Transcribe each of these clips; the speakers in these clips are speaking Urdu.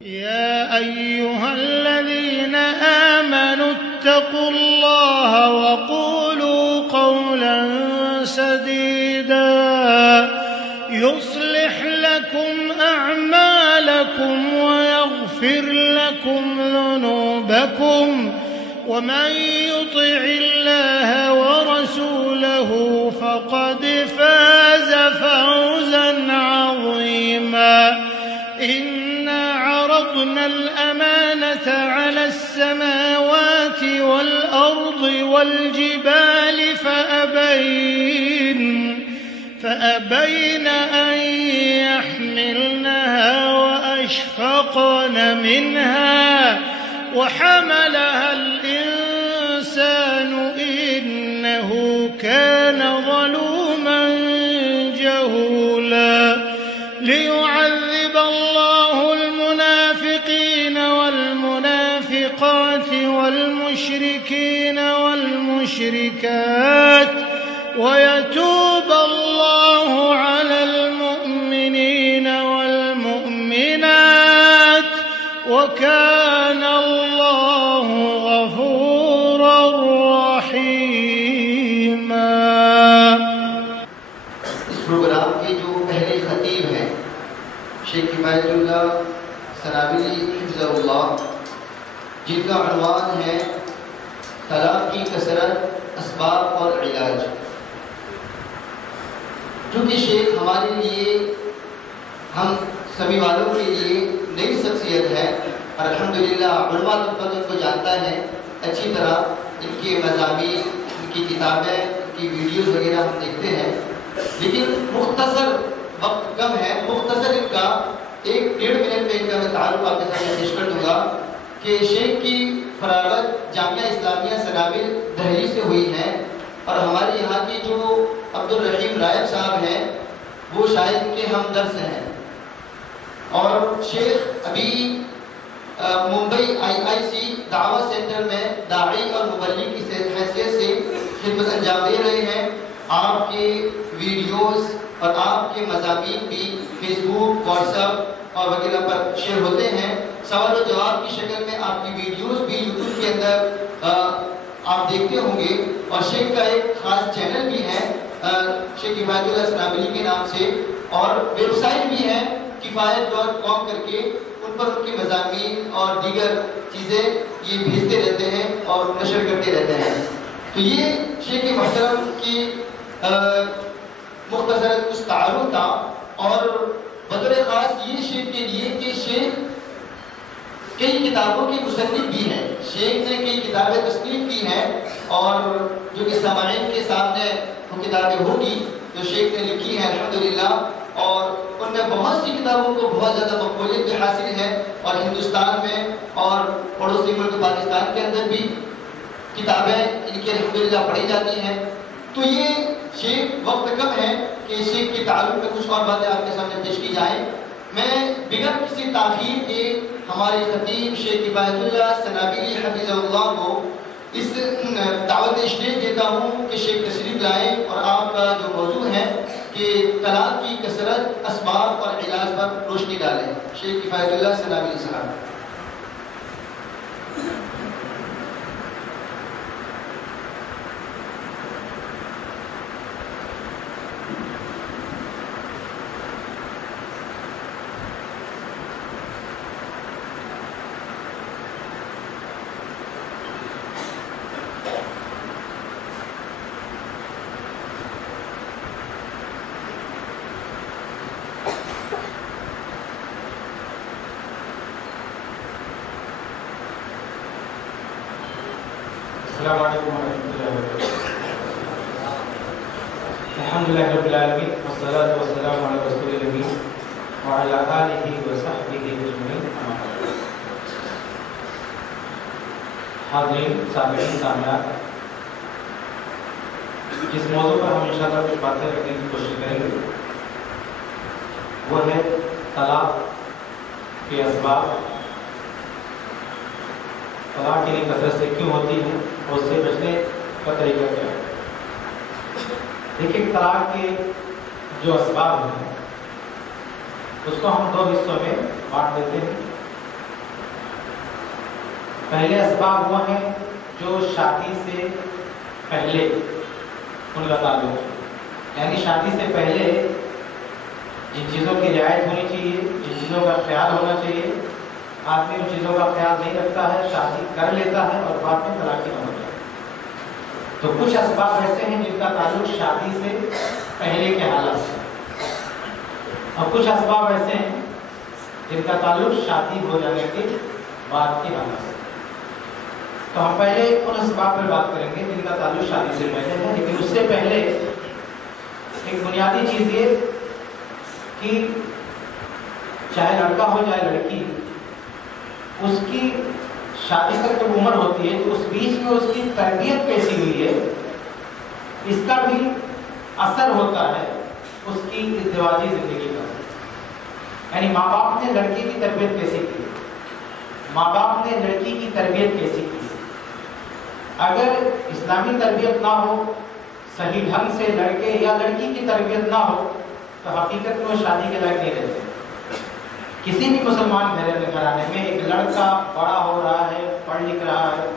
يا أيها الذين آمنوا اتقوا الله وقولوا قولا سديدا يصلح لكم أعمالكم ويغفر لكم ذنوبكم ومن يطع الله ورسوله فقد فاز فوزا عظيما. إنا عرضنا الأمانة على السماوات والأرض والجبال فأبين أن يحملنها وأشفقن منها وحملها الإنسان إنه كان ظلوما جهولا. ليعذب الله المنافقين والمنافقات والمشركين والمشركات ويتوب الله على المؤمنين والمؤمنات وكان الله غفورا رحيما. اس پروگرام کے جو پہلے خطیب ہیں شیخ کفایت اللہ سنابلی حفظہ اللہ، جن کا عنوان ہے طلاق کی کثرت، اسباب اور علاج. چونکہ شیخ ہمارے لیے، ہم سبھی والوں کے لیے نئی شخصیت ہے اور الحمدللہ علماء طبقہ ان کو جانتا ہے اچھی طرح. ان کے مضامین، ان کی کتابیں، ان کی ویڈیوز وغیرہ ہم دیکھتے ہیں، لیکن مختصر وقت کم ہے. مختصر ان کا 1-1.5 منٹ میں ان کا میں تعارف آپ کے سامنے پیش کر دوں گا کہ شیخ کی فراغت جامعہ اسلامیہ سنابل دہلی سے ہوئی ہے اور ہمارے یہاں کی جو عبدالرحیم رائب صاحب ہیں وہ شاید کے ہم درس ہیں. اور شیخ ابھی ممبئی IIC دعوت سینٹر میں داعی اور مبلغ کی حیثیت سے خدمت انجام دے رہے ہیں. آپ کے ویڈیوز اور آپ کے مضامین بھی فیس بک، واٹس ایپ اور وغیرہ پر شیئر ہوتے ہیں. سوال و جواب کی شکل میں آپ کی ویڈیوز بھی یوٹیوب کے اندر آپ دیکھتے ہوں گے. اور شیخ کا ایک خاص چینل بھی ہے شیخ کفایت اللہ سنابلی کے نام سے، اور ویب سائٹ بھی ہے kifayat.com کر کے. ان پر ان کے مضامین اور دیگر چیزیں یہ بھیجتے رہتے ہیں اور نشر کرتے رہتے ہیں. تو یہ شیخ محترم کی مختصر کچھ تعارف تھا. اور بطور خاص یہ شیخ کے لیے کہ شیخ کئی کتابوں کے مصنف بھی ہیں. شیخ نے کئی کتابیں تصنیف کی ہیں اور جو کہ سامعین کے سامنے وہ کتابیں ہوگی جو شیخ نے لکھی ہیں الحمدللہ. اور ان میں بہت سی کتابوں کو بہت زیادہ مقبولیت بھی حاصل ہے اور ہندوستان میں اور پڑوسی ملک پاکستان کے اندر بھی کتابیں ان کی الحمدللہ پڑھی جاتی ہیں. تو یہ شیخ وقت کم ہے کہ شیخ کے تعلق میں کچھ اور باتیں آپ کے سامنے پیش کی جائیں. میں بغیر کسی تاخیر کے ہمارے خطیب شیخ کفایت اللہ سنابلی حفظہ اللہ کو اس دعوت اسٹیج دیتا ہوں کہ شیخ تشریف لائیں اور آپ کا جو موضوع ہے کہ طلاق کی کثرت، اسباب اور علاج پر روشنی ڈالیں. شیخ کفایت اللہ سنابلی صاحب. السلام علیکم ورحمۃ اللہ وبرکاتہ. الحمدللہ رب العالمین والصلاۃ والسلام علی رسول الامین وعلی آلہ وصحبہ اجمعین. حاضرین، سامعین، سامعات، جس موضوع پر ہم انشاءاللہ کچھ باتیں رکھنے کی کوشش کریں گے وہ ہے طلاق کے اسباب، طلاق کی کثرت سے کیوں ہوتی ہے اور اس سے بچنے کا طریقہ کیا ہے. دیکھیں، طلاق کے جو اسباب ہیں اس کو ہم دو حصوں میں بانٹ دیتے ہیں. پہلے اسباب وہ ہیں جو شادی سے پہلے ان کا تعلق ہے، یعنی شادی سے پہلے جن چیزوں کی رعایت ہونی چاہیے، جن چیزوں کا خیال ہونا چاہیے، آدمی ان چیزوں کا خیال نہیں رکھتا ہے، شادی کر لیتا ہے اور بعد میں طلاق نہ ہو جائے۔ تو کچھ اسباب ایسے ہیں جن کا تعلق شادی سے پہلے کے حالات سے، اور کچھ اسباب ایسے ہیں جن کا تعلق شادی ہو جانے کے بعد کے حالات سے۔ تو ہم پہلے ان اسباب پر بات کریں گے جن کا تعلق شادی سے پہلے ہے، لیکن اس سے پہلے ایک بنیادی چیز یہ کہ چاہے لڑکا ہو چاہے لڑکی، اس کی شادی تک جب عمر ہوتی ہے تو اس بیچ میں اس کی تربیت کیسی ہوئی ہے، اس کا بھی اثر ہوتا ہے اس کی ازدواجی زندگی پر۔ یعنی ماں باپ نے لڑکی کی تربیت کیسی کی، ماں باپ نے لڑکی کی تربیت کیسی کی۔ اگر اسلامی تربیت نہ ہو، صحیح ڈھنگ سے لڑکے یا لڑکی کی تربیت نہ ہو، تو حقیقت میں وہ شادی کے لائق نہیں رہتے۔ کسی بھی مسلمان گھرانے میں ایک لڑکا بڑا ہو رہا ہے، پڑھ لکھ رہا ہے،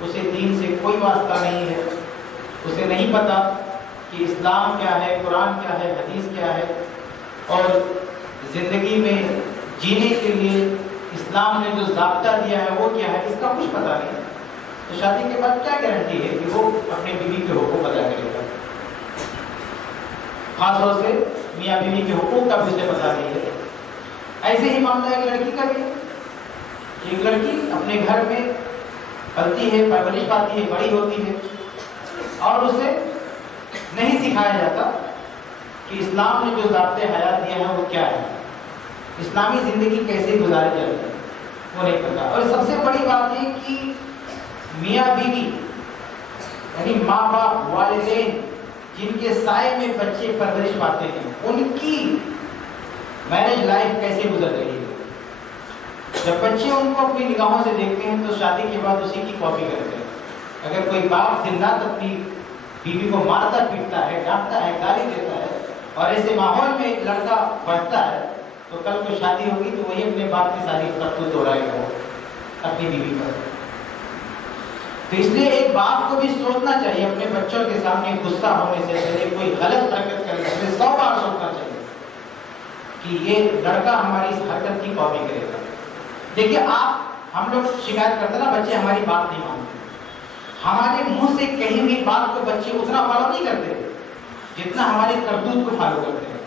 اسے دین سے کوئی واسطہ نہیں ہے، اسے نہیں پتا کہ اسلام کیا ہے، قرآن کیا ہے، حدیث کیا ہے، اور زندگی میں جینے کے لیے اسلام نے جو ضابطہ دیا ہے وہ کیا ہے، اس کا کچھ پتہ نہیں۔ تو شادی کے بعد کیا گارنٹی ہے کہ وہ اپنے بیوی کے حقوق ادا کرے گا؟ خاص طور سے میاں بیوی کے حقوق کا بھی اسے پتہ نہیں ہے۔ ایسے ہی معاملہ ایک لڑکی کا بھی، ایک لڑکی اپنے گھر میں پلتی ہے، پرورش پاتی ہے، بڑی ہوتی ہے، اور اسے نہیں سکھایا جاتا کہ اسلام نے جو ضابطۂ حیات دیا ہے وہ کیا ہے، اسلامی زندگی کیسے گزاری جاتی ہے وہ نہیں پتا۔ اور سب سے بڑی بات یہ کہ میاں بیوی یعنی ماں باپ، والدین جن کے سائے میں بچے پرورش پاتے ہیں، ان کی میرج لائف کیسے گزر رہی ہے۔ جب بچے ان کو اپنی نگاہوں سے دیکھتے ہیں تو شادی کے بعد اسی کی کاپی کرتے ہیں۔ اگر کوئی باپ دن رات اپنی بیوی کو مارتا پیٹتا ہے، ڈانٹتا ہے، گالی دیتا ہے، اور ایسے ماحول میں ایک لڑکا بڑھتا ہے تو کل کو شادی ہوگی تو وہی اپنے باپ کی ساری کرتوت دہرائے گا اپنی بیوی پر۔ تو اس لیے ایک باپ کو بھی سوچنا چاہیے اپنے بچوں کے سامنے غصہ ہونے سے پہلے، کوئی غلط حرکت کرنے سے پہلے 100 بار سوچنا چاہیے کہ یہ لڑکا ہماری اس حرکت کی کاپی کرے گا۔ دیکھیے ہم لوگ شکایت کرتے ہیں نا، بچے ہماری بات نہیں مانتے۔ ہمارے منہ سے کہی ہوئی بات کو بچے اتنا فالو نہیں کرتے جتنا ہمارے کرتوت کو فالو کرتے ہیں۔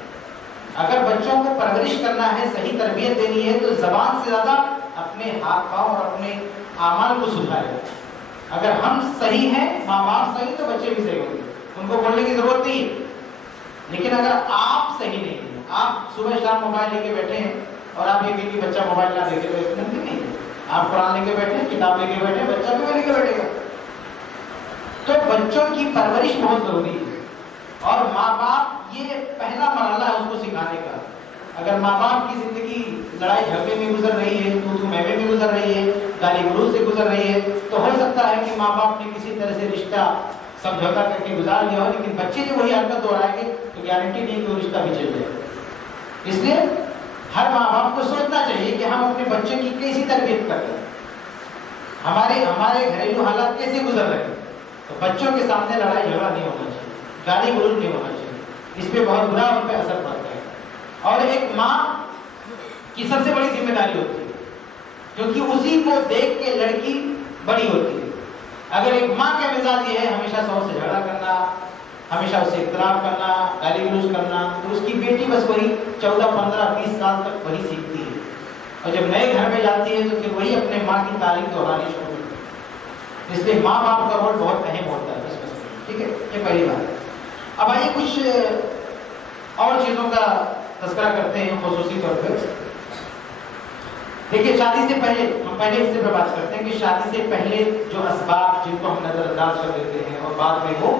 اگر بچوں کو پرورش کرنا ہے، صحیح تربیت دینی ہے، تو زبان سے زیادہ اپنے ہاتھ پاؤں اور اپنے اعمال کو سدھارے۔ اگر ہم صحیح ہیں، ماں باپ صحیح، تو بچے بھی صحیح ہوں گے، ان کو بولنے کی ضرورت نہیں ہے۔ لیکن اگر آپ صحیح نہیں ہیں، آپ صبح شام موبائل لے کے بیٹھے ہیں اور آپ یہ کہ بچہ موبائل نہ دیکھے تو اتنا نہیں ہے۔ آپ قرآن لے کے بیٹھے ہیں، کتاب لے کے بیٹھے ہیں، بچہ بھی لے کے بیٹھے گا۔ تو بچوں کی پرورش بہت ضروری ہے، اور ماں باپ یہ پہلا مرحلہ ہے اس کو سکھانے کا۔ اگر ماں باپ کی زندگی لڑائی جھگڑے میں گزر رہی ہے، تو میں بھی گزر رہی ہے، گالی گلوچ سے گزر رہی ہے، تو ہو سکتا ہے کہ ماں باپ نے کسی طرح سے رشتہ سمجھوتا کر کے گزار دیا ہو، لیکن بچے جو وہی حرکت دہرائیں گے تو گارنٹی نہیں کہ وہ رشتہ بھی چل جائے۔ اس لیے ہر ماں باپ کو سوچنا چاہیے کہ ہم اپنے بچوں کی کیسی تربیت کر رہے ہیں، ہمارے گھریلو حالات کیسے گزر رہے ہیں۔ تو بچوں کے سامنے لڑائی جھگڑا نہیں ہونا چاہیے، گالی گلوچ نہیں ہونا چاہیے، اس پہ بہت برا ان پہ اثر پڑتا ہے۔ اور ایک ماں کی سب سے بڑی ذمہ داری ہوتی ہے، کیونکہ اسی کو دیکھ کے لڑکی بڑی ہوتی ہے۔ اگر ایک ماں کا مزاج یہ ہے ہمیشہ شوہر سے جھگڑا کرنا، ہمیشہ اسے اختلاف کرنا، گالی گلوچ کرنا، تو اس کی بیٹی بس وہی 14 15 20 سال تک وہی سیکھتی ہے، اور جب نئے گھر میں جاتی ہے تو پھر وہی اپنے ماں کی تعلیم دہرانی شروع کرتی ہے۔ اس لیے ماں باپ کا رول بہت اہم ہوتا ہے اس مسئلے میں، ٹھیک ہے، یہ پہلی بات ہے۔ اب آئیے کچھ اور چیزوں کا تذکرہ کرتے ہیں خصوصی طور پہ۔ دیکھیے شادی سے پہلے ہم پہلے اس سے بات کرتے ہیں کہ شادی سے پہلے جو اسباب جن کو ہم نظر انداز کر دیتے ہیں اور بعد میں وہ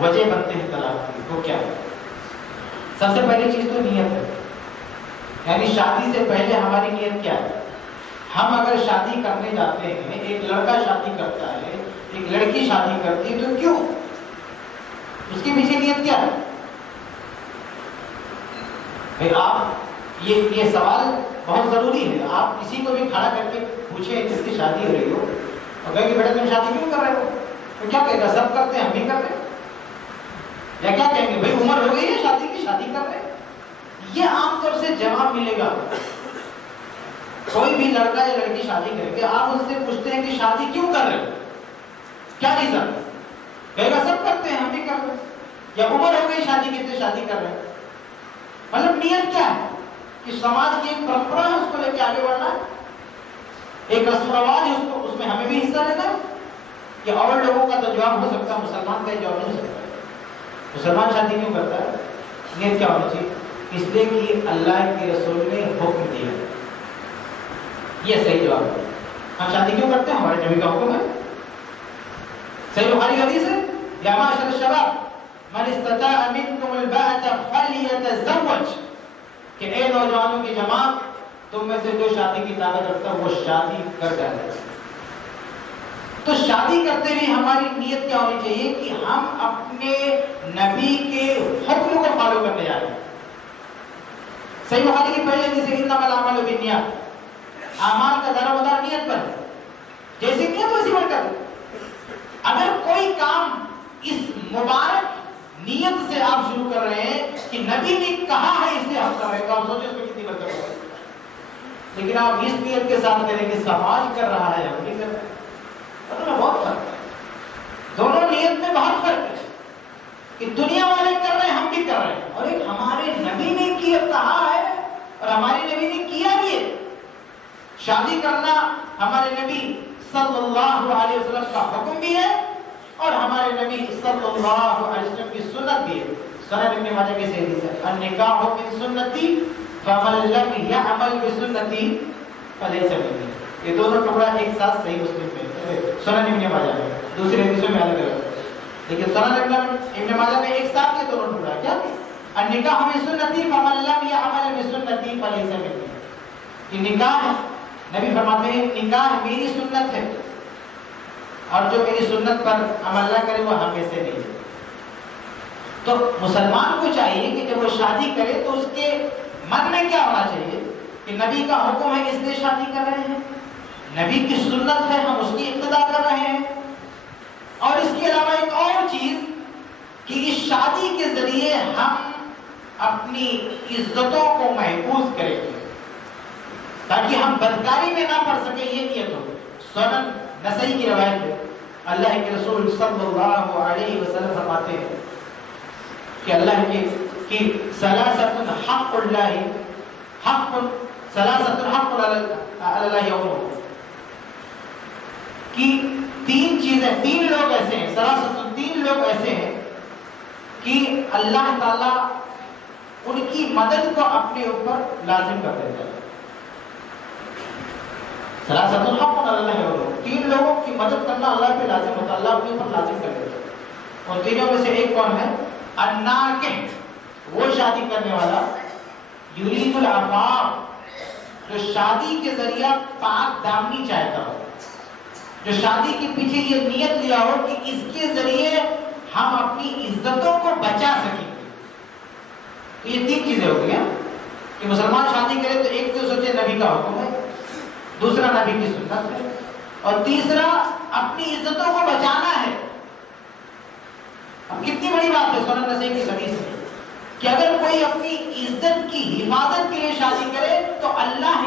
وجہ بنتے ہیں طلاق کی، وہ کیا ہے؟ سب سے پہلی چیز تو نیت ہے، یعنی شادی سے پہلے ہماری نیت کیا ہے؟ ہم اگر شادی کرنے جاتے ہیں، ایک لڑکا شادی کرتا ہے، ایک لڑکی شادی کرتی ہے، تو کیوں؟ اس کے پیچھے نیت کیا ہے؟ پھر آپ یہ سوال بہت ضروری ہے، آپ کسی کو بھی کھڑا کر کے پوچھیں جس کی شادی ہو رہی ہو اور کہیں کہ بیٹا تم شادی کیوں کر رہے ہو؟ تو کیا کہے گا سب کرتے ہیں ہم بھی کر رہے ہیں؟ یا کیا کہیں گے بھائی عمر ہو گئی ہے شادی کی، شادی کر رہے ہیں؟ یہ عام طور سے جواب ملے گا. کوئی بھی لڑکا یا لڑکی شادی کرے گا، آپ ان سے پوچھتے ہیں کہ شادی کیوں کر رہے ہو، کیا ریزن؟ کہے گا سب کرتے ہیں ہم بھی کر رہے ہیں. یا عمر ہو گئی شادی کی تو شادی کر رہے ہیں. مطلب نیت کیا ہے کہ سماج کی ایک پرمپرا ہے، اس کو لے کے آگے بڑھنا ہے، ایک رسم و رواج ہے، اس میں ہمیں بھی حصہ لینا ہے. یا اور لوگوں کا تو جواب ہو سکتا ہے، مسلمان کا جواب نہیں ہو سکتا. مسلمان شادی کیوں کرتا ہے؟ نیت کیا ہونی چاہیے؟ اس لیے کہ اللہ کے رسول نے حکم دیا. یہ صحیح جواب ہے. ہم شادی کیوں کرتے ہیں؟ ہمارے نبی کا حکم ہے. صحیح بخاری حدیث ہے، یا معاشر الشباب من استطاع منکم الباءة فلیتزوج، کہ اے نوجوانوں کی جماعت، تم میں سے جو شادی کی طاقت رکھتا ہے وہ شادی کر جائے. تو شادی کرتے ہوئے ہماری نیت کیا ہونی چاہیے کہ ہم اپنے نبی کے حکم کو فالو کرنے جا رہے ہیں. صحیح بخاری کی پہلی حدیث ہے انما الاعمال بالنیات، اعمال کا دار و مدار نیت پر ہے. جیسے نیت ویسی برکت. اگر کوئی کام اس مبارک نیت سے آپ شروع کر رہے ہیں کہ نبی نے کہا ہے اس لیے ہم کر رہے ہیں، تو آپ سوچیں اس میں کتنی برکت ہے. لیکن آپ اس نیت کے ساتھ کریں کہ سماج کر رہا ہے ہم نہیں کر رہے ہیں، مطلب بہت فرق ہے. دونوں نیت میں بہت فرق ہے کہ دنیا والے کر رہے ہیں ہم بھی کر رہے ہیں، اور ایک ہمارے نبی نے کیا کہا ہے اور ہمارے نبی نے کیا بھی ہے. شادی کرنا ہمارے نبی صلی اللہ علیہ وسلم کا حکم بھی ہے اور ہمارے نبی صلی اللہ علیہ وسلم کی سنت بھی ہے. سنن ابن ماجہ کی حدیث ہے النکاح من سنتی فمن لم يعمل بسنتی فلیس منی. یہ دونوں ٹکڑا ایک ساتھ صحیح مسلم میں، سنن ابن ماجہ میں، دوسرے حدیثوں میں الگ الگ، لیکن سنن ابن ماجہ میں ایک ساتھ یہ دونوں ٹکڑا کیا النکاح من سنتی فمن لم يعمل بسنتی فلیس منی. کہ نکاح، نبی فرماتے ہیں نکاح میری سنت ہے اور جو میری سنت پر عمل نہ کرے وہ ہم میں سے نہیں. تو مسلمان کو چاہیے کہ جب وہ شادی کرے تو اس کے من میں کیا ہونا چاہیے کہ نبی کا حکم ہے اس لیے شادی کر رہے ہیں، نبی کی سنت ہے ہم اس کی اقتدا کر رہے ہیں. اور اس کے علاوہ ایک اور چیز کہ اس شادی کے ذریعے ہم اپنی عزتوں کو محفوظ کریں گے تاکہ ہم بدکاری میں نہ پڑ سکیں. یہ نیت ہو. سنن نسائی کی روایت ہے اللہ کے رسول صلی اللہ علیہ وسلم فرماتے ہیں کہ اللہ کی ثلاثۃ حق اللہ حق ثلاثۃ حق اللہ یوم، کہ تین چیزیں، تین لوگ ایسے ہیں، ثلاثۃ تین لوگ ایسے ہیں کہ اللہ تعالی ان کی مدد کو اپنے اوپر لازم کر دیتا ہے. ثلاثۃ حق اللہ یوم، تین لوگوں کی مدد کرنا اللہ پہ لازم ہوتا ہے، اللہ اپنے اوپر لازم کر دیتا ہے. اور تینوں میں سے ایک کون ہے؟ الناکح، وہ شادی کرنے والا، یرید العفاف، جو شادی کے ذریعہ پاک دامنی چاہتا ہو، جو شادی کے پیچھے یہ نیت لیا ہو کہ اس کے ذریعے ہم اپنی عزتوں کو بچا سکیں. تو یہ تین چیزیں ہو گئی کہ مسلمان شادی کرے تو ایک تو سوچے نبی کا حکم ہے، دوسرا نبی کی سنت ہے، اور تیسرا اپنی عزتوں کو بچانا ہے. اب کتنی بڑی بات ہے سنن نسائی کی حدیث ہے کہ اگر کوئی اپنی عزت کی حفاظت کے لیے شادی کرے تو اللہ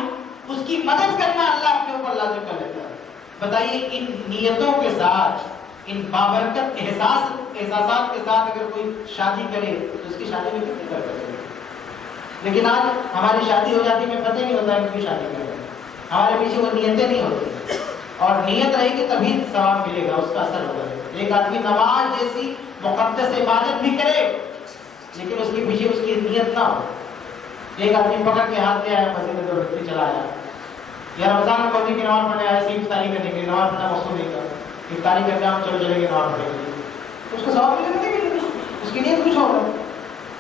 اس کی مدد کرنا اللہ اپنے اوپر لازم کر لیتا ہے. بتائیے ان نیتوں کے ساتھ، ان بابرکت احساسات کے ساتھ اگر کوئی شادی کرے تو اس کی شادی میں کتنی برکت ہے. لیکن آج ہماری شادی ہو جاتی ہے، ہمیں پتہ نہیں ہوتا ہے کہ شادی کر رہے ہیں، ہمارے پیچھے وہ نیتیں نہیں ہوتی. اور نیت رہے گی تبھی ثواب ملے گا، اس کا اثر ہوگا. ایک آدمی نماز جیسی مقدس عبادت بھی کرے لیکن اس کے پیچھے اس کی نیت نہ ہو. ایک آدمی پکڑ کے ہاتھ لے آیا مسجد میں تو رکھتے چلا آیا، یا رمضان کو کی نماز پڑھنے آیا، صرف افطاری کرنے کے لیے نماز پڑھنا مقصود نہیں کر، افطاری کرتے ہم چلو چلے گے نماز پڑھیں گے، اس کو ثواب ملے گا نہیں، اس کی نیت کچھ ہوگا.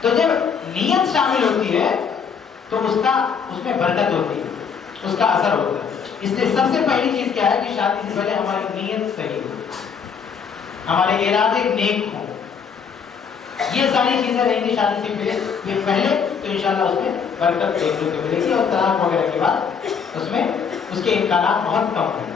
تو جب نیت شامل ہوتی ہے تو اس میں برکت ہوتی ہے، اس کا اثر ہوتا ہے. اس لیے سب سے پہلی چیز کیا ہے کہ شادی سے پہلے ہماری نیت صحیح ہو، ہمارے ارادے نیک ہوں. یہ ساری چیزیں رہیں گی شادی سے پہلے تو انشاءاللہ اس میں برکت دیکھنے کو ملے گی، اور طلاق وغیرہ کے بعد اس میں اس کے امکانات بہت کم ہیں.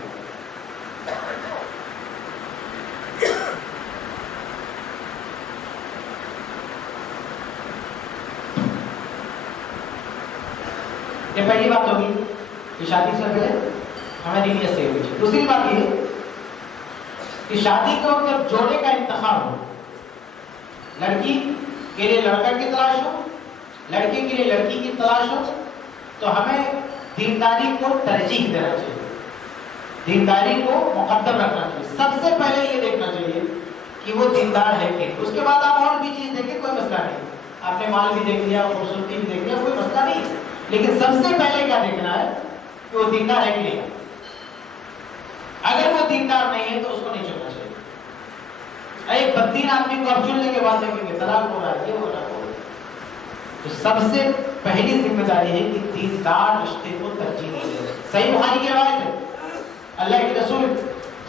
پہلی بات ہوگی کہ شادی سے پہلے ہماری نیت صحیح ہونی چاہیے. دوسری بات یہ کہ شادی کا جب جوڑے کا انتخاب ہو، لڑکی کے لیے لڑکا کی تلاش ہو، لڑکے کے لیے لڑکی کی تلاش ہو، تو ہمیں دینداری کو ترجیح دینا چاہیے، دینداری کو مقدم رکھنا چاہیے. سب سے پہلے یہ دیکھنا چاہیے کہ وہ دیندار ہے کہ. اس کے بعد آپ اور بھی چیز دیکھیں، کوئی مسئلہ نہیں. آپ نے مال بھی دیکھ لیا، خوبصورتی بھی دیکھ لیا، کوئی مسئلہ نہیں. لیکن سب سے پہلے کیا دیکھنا ہے کہ وہ دیندار ہے کہ نہیں. اگر وہ دیندار نہیں ہے تو اس کو نہیں چننا چاہیے. ایک بددین آدمی کو آپ چننے کے بعد دیکھیں گے طلاق ہو رہا ہے، یہ ہو رہا ہے. تو سب سے پہلی ذمہ داری ہے کہ دیندار رشتے کو ترجیح دیں. صحیح بخاری کی روایت ہے، اللہ کے رسول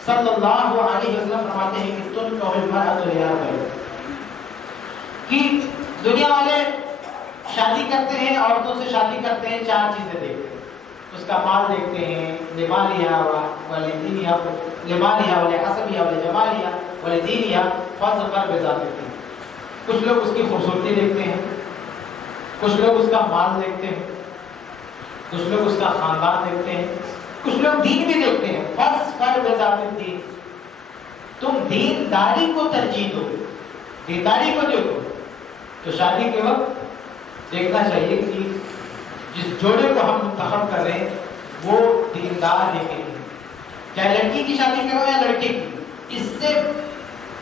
صلی اللہ علیہ وسلم فرماتے ہیں کہ تنکح المرأة لأربع، کہ دنیا والے شادی کرتے ہیں، عورتوں سے شادی کرتے ہیں، چار چیزیں دیکھتے ہیں. اس کا مال دیکھتے ہیں، لمالها ولدینها، لمالها ولحسبها ولجمالها ولدینها فاظفر بذات الدین. کچھ لوگ اس کی خوبصورتی دیکھتے ہیں، کچھ لوگ اس کا مال دیکھتے ہیں، کچھ لوگ اس کا خاندان دیکھتے ہیں، کچھ لوگ دین بھی دیکھتے ہیں. فاظفر بذات الدین، تم دینداری کو ترجیح دو، دینداری کو دیکھو. تو شادی کے وقت دیکھنا چاہیے کہ جس جوڑے کو ہم منتخب کر رہے ہیں وہ دیندار ہے کہ نہیں. چاہے لڑکی کی شادی کرو یا لڑکے کی، اس سے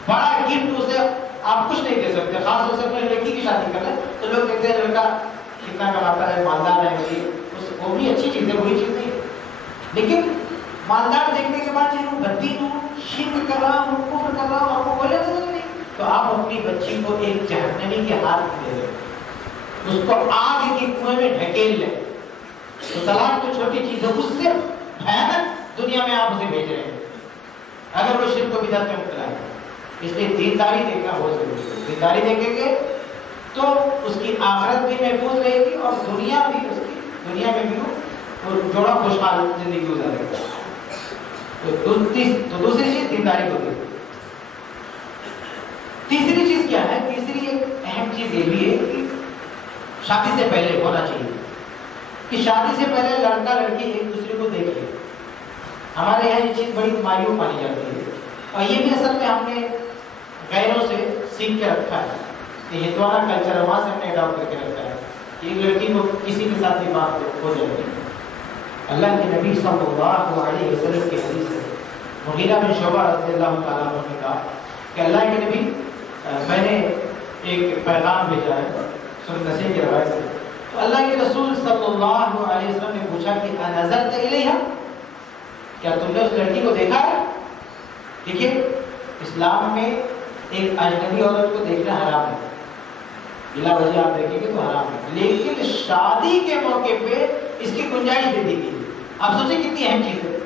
بڑا گفٹ اسے آپ کچھ نہیں دے سکتے. خاص طور سے اپنے لڑکی کی شادی کر لیں تو لوگ کہتے ہیں لڑکا کتنا کماتا ہے، مالدار ہے، وہ بھی اچھی چیز ہے، بری چیز نہیں. لیکن مالدار دیکھنے کے بعد جو بدین ہو، شرک کر رہا ہوں، کفر کر رہا ہوں، آپ کو بولے تو نہیں، تو آپ اپنی بچی کو ایک جہنمی کے ہاتھ میں دے دیں، اس کو آگ کی کنویں میں ڈھکیل لیں. تو طلاق تو چھوٹی چیز ہے، اس سے بھیانک دنیا میں آپ اسے بھیج رہے ہیں اگر وہ شرک و بدعت میں مبتلا ہے. اس لیے دینداری دیکھنا بہت ضروری ہے. دینداری دیکھیں گے تو اس کی آخرت بھی محفوظ رہے گی اور دنیا بھی، اس کی دنیا میں بھی وہ جوڑا خوشحال زندگی گزارے گا. تو دوسری چیز دینداری کو دیکھیں. تیسری چیز کیا ہے؟ تیسری ایک اہم چیز یہ بھی ہے کہ شادی سے پہلے ہونا چاہیے کہ شادی سے پہلے لڑکا لڑکی ایک دوسرے کو دیکھے. ہمارے یہاں یہ چیز بڑی مایوب مانی جاتی ہے اور یہ بھی اصل میں ہم نے غیروں سے سیکھ کے رکھا ہے. یہ ہندوانہ کلچر ہے، وہاں سے ہم نے اڈاپٹ کر کے رکھا ہے کہ ایک لڑکی کو کسی کے ساتھ بھی بات ہو جائے گی. اللہ کے نبی صلی اللہ علیہ وسلم کی حدیث ہے، مغیرہ بن شعبہ رضی اللہ تعالیٰ عنہ نے کہا کہ اللہ کے نبی میں نے ایک پیغام بھیجا ہے، سنن نسائی کی روایت ہے. تو اللہ کے رسول صلی اللہ علیہ وسلم نے پوچھا کہ انظرت الیہا، کیا تم نے اس لڑکی کو دیکھا ہے؟ دیکھیے اسلام میں ایک اجنبی عورت کو دیکھنا حرام ہے، بلا وجہ آپ دیکھیں گے تو حرام ہے. لیکن شادی کے موقع پہ اس کی گنجائش دے دی گئی. آپ سوچیں کتنی اہم چیز ہے.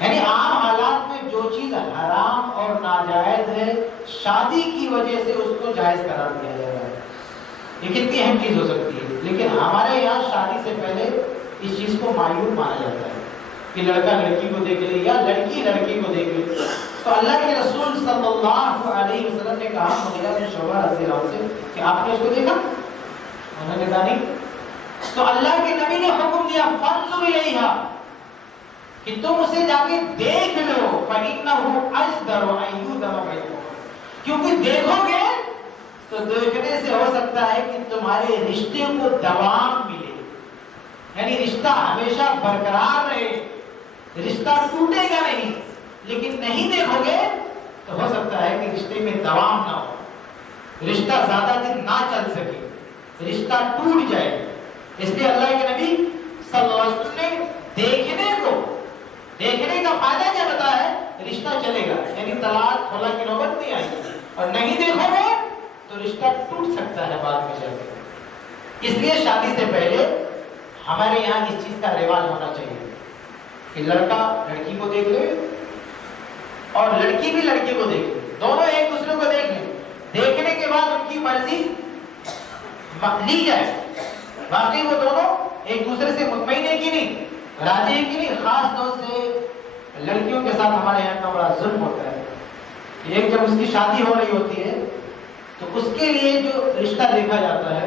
یعنی عام حالات میں جو چیز حرام اور ناجائز ہے، شادی کی وجہ سے اس کو جائز قرار دیا جا رہا ہے. یہ کتنی اہم چیز ہو سکتی ہے. لیکن ہمارے یہاں شادی سے پہلے اس چیز کو معیوب مانا جاتا ہے کہ لڑکا لڑکی کو دیکھ لے یا لڑکی لڑکی کو دیکھ لے. تو اللہ کے رسول صلی اللہ علیہ وسلم نے کہا مغیرہ بن شعبہ رضی اللہ عنہ سے کہ آپ نے اس کو دیکھا؟ انہوں نے کہا نہیں. تو اللہ کے نبی نے حکم دیا فانظر الیہا، کہ تم اسے جا کے دیکھ لو، فإنہ اجدر ان یؤدم بینکم، کیونکہ دیکھو گے تو دیکھنے سے ہو سکتا ہے کہ تمہارے رشتے کو دوام ملے، یعنی رشتہ ہمیشہ برقرار رہے، رشتہ ٹوٹے گا نہیں. لیکن نہیں دیکھو گے تو ہو سکتا ہے کہ رشتے میں دوام نہ ہو، رشتہ زیادہ دن نہ چل سکے، رشتہ ٹوٹ جائے. اس لیے اللہ کے نبی صلی اللہ علیہ وسلم نے دیکھنے کا فائدہ کیا بتایا ہے؟ رشتہ چلے گا، یعنی طلاق خلا کی نوبت نہیں آئے گی. اور نہیں دیکھو گے تو رشتہ ٹوٹ سکتا ہے بعد میں جا کے. اس لیے شادی سے پہلے ہمارے یہاں اس چیز کا رواج ہونا چاہیے کہ لڑکا لڑکی کو دیکھ لے اور لڑکی بھی لڑکے کو دیکھ لے، دونوں ایک دوسرے کو دیکھ لیں. دیکھنے کے بعد ان کی مرضی لی جائے، باقی وہ دونوں ایک دوسرے سے مطمئن ہے کہ نہیں، راضی ہے کہ نہیں. خاص طور سے لڑکیوں کے ساتھ ہمارے یہاں کا بڑا ظلم ہوتا ہے. ایک جب اس کی شادی ہو رہی ہوتی ہے تو اس کے لیے جو رشتہ دیکھا جاتا ہے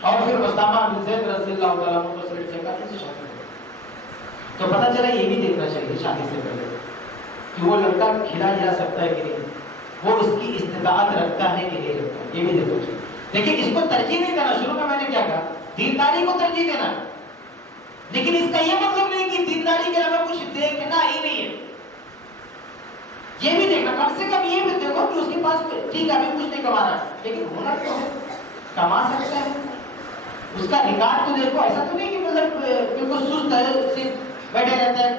اور پھر اسامہ بن زید رضی اللہ تعالیٰ عنہ کو سلیکٹ کیا کسی شادی میں. تو پتہ چلا یہ بھی دیکھنا چاہیے شادی سے پہلے کہ وہ لڑکا کھلا جا سکتا ہے کہ نہیں, وہ اس کی استطاعت رکھتا ہے کہ نہیں رکھتا, یہ بھی دیکھنا چاہیے. لیکن اس کو ترجیح نہیں دینا. شروع میں نے کیا کہا, دینداری کو ترجیح دینا, لیکن اس کا یہ مطلب نہیں کہ دینداری کے علاوہ کچھ دیکھنا ہی نہیں ہے. یہ بھی دیکھنا, کم سے کم یہ بھی دیکھو کہ اس کے پاس ٹھیک ہے ابھی کچھ نہیں کما رہا لیکن ہنر تو ہے, کما سکتا ہے. اس کا ریکارڈ تو دیکھو, ایسا تو نہیں کہ مطلب بالکل سست ہے, صرف بیٹھے رہتا ہے,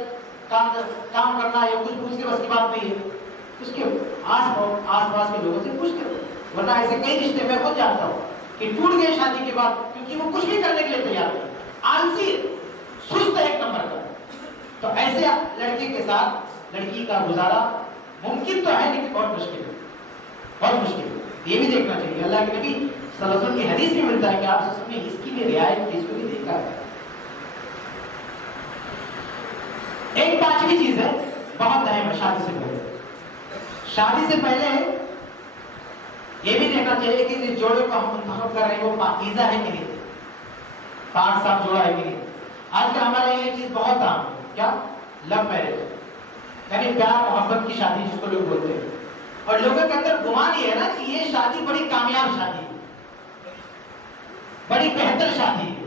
کام کرنا یا کچھ اس کے بس کی بات نہیں ہے. اس کے آس پاس کے لوگوں سے پوچھ کرو, ورنہ ایسے کئی رشتے میں خود جانتا ہوں کہ ٹوٹ گئے شادی کے بعد کیونکہ وہ کچھ بھی کرنے کے لیے تیار نہیں, آلسی سست ایک نمبر کا. تو ایسے لڑکے کے ساتھ لڑکی کا گزارا ممکن تو ہے لیکن بہت مشکل ہے, بہت مشکل ہے. یہ بھی دیکھنا چاہیے. اللہ کے نبی صلی اللہ علیہ وسلم کی حدیث میں ملتا ہے کہ آپ نے اس کی بھی رعایت کی, اس کو بھی دیکھا ہے. ایک پانچویں چیز ہے بہت اہم ہے شادی سے پہلے. شادی سے پہلے یہ بھی دیکھنا چاہیے کہ جس جوڑے کو ہم منتخب کر رہے ہیں وہ پاکیزہ ہے کہ نہیں, پاک صاف جوڑا ہے کہ نہیں. آج کل ہمارے یہ چیز بہت عام ہے, کیا لو میرج, یعنی پیار محبت کی شادی جس کو لوگ بولتے ہیں. اور لوگوں کے اندر گمان یہ ہے نا کہ یہ شادی بڑی کامیاب شادی ہے, بڑی بہتر شادی ہے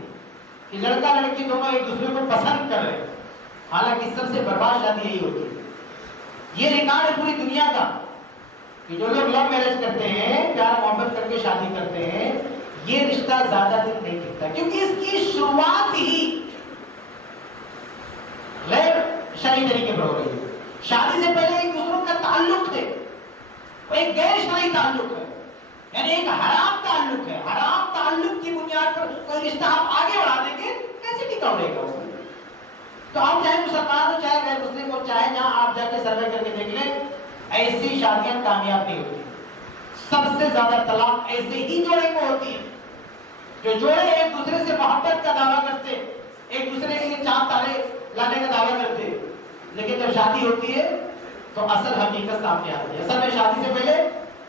کہ لڑکا لڑکی دونوں ایک دوسرے کو پسند کر رہے ہیں. حالانکہ سب سے برباد شادی یہی ہوتی ہے. یہ ریکارڈ ہے پوری دنیا کا کہ جو لوگ لو میرج کرتے ہیں, پیار محبت کر کے شادی کرتے ہیں, یہ رشتہ زیادہ دن نہیں ٹکتا کیونکہ اس کی شروعات ہی غیر شرعی طریقے پر ہو رہی ہے. شادی سے پہلے ایک دوسروں کا تعلق ہے, وہ ایک غیر شرعی تعلق ہے, یعنی ایک حرام تعلق ہے. حرام تعلق کی بنیاد پر کوئی رشتہ آپ آگے بڑھا دیں گے کیسے ٹکا رہے گا. تو آپ چاہے مسلمان ہو چاہے غیر مسلم ہو, چاہے جہاں آپ جا کے سروے کر کے دیکھ لیں, ایسی شادیاں کامیاب نہیں ہوتی. سب سے زیادہ طلاق ایسے ہی جوڑے کو ہوتی ہے جو جوڑے ایک دوسرے سے محبت کا دعویٰ کرتے, ایک دوسرے کے لیے چاند تارے لانے کا دعویٰ کرتے, لیکن جب شادی ہوتی ہے تو اصل حقیقت سامنے آتی ہے. اصل میں شادی سے پہلے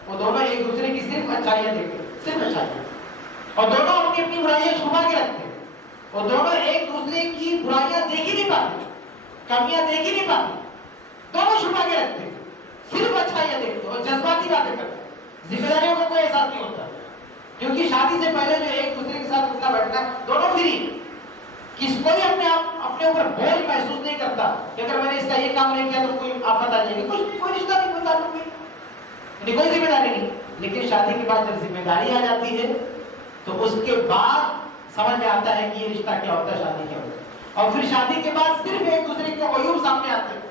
وہ دونوں ایک دوسرے کی صرف اچھائیاں دیکھتے, صرف اچھائیاں, اور دونوں اپنی اپنی برائیاں چھپا کے رکھتے. وہ دونوں ایک دوسرے کی برائیاں دیکھ ہی نہیں پاتے, کمیاں دیکھ ہی نہیں پاتے, دونوں چھپا کے رکھتے, صرف اچھائیاں دیکھتے اور جذباتی باتیں کرتے. ذمہ داریوں کا کوئی احساس نہیں ہوتا کیونکہ شادی سے پہلے جو ایک دوسرے کے ساتھ اٹھنا بیٹھنا دونوں فری, کس کوئی اپنے اوپر بوجھ محسوس نہیں کرتا کہ اگر میں نے اس کا یہ کام نہیں کیا تو کوئی آفت آ جائے گی. کوئی رشتہ نہیں, کوئی تعلق نہیں, کوئی ذمہ داری نہیں. لیکن شادی کے بعد جب ذمہ داری آ جاتی ہے تو اس کے بعد سمجھ میں آتا ہے کہ یہ رشتہ کیا ہوتا ہے, شادی کیا ہوتا ہے. اور پھر شادی کے بعد صرف ایک دوسرے کے عیوب سامنے آتے ہیں,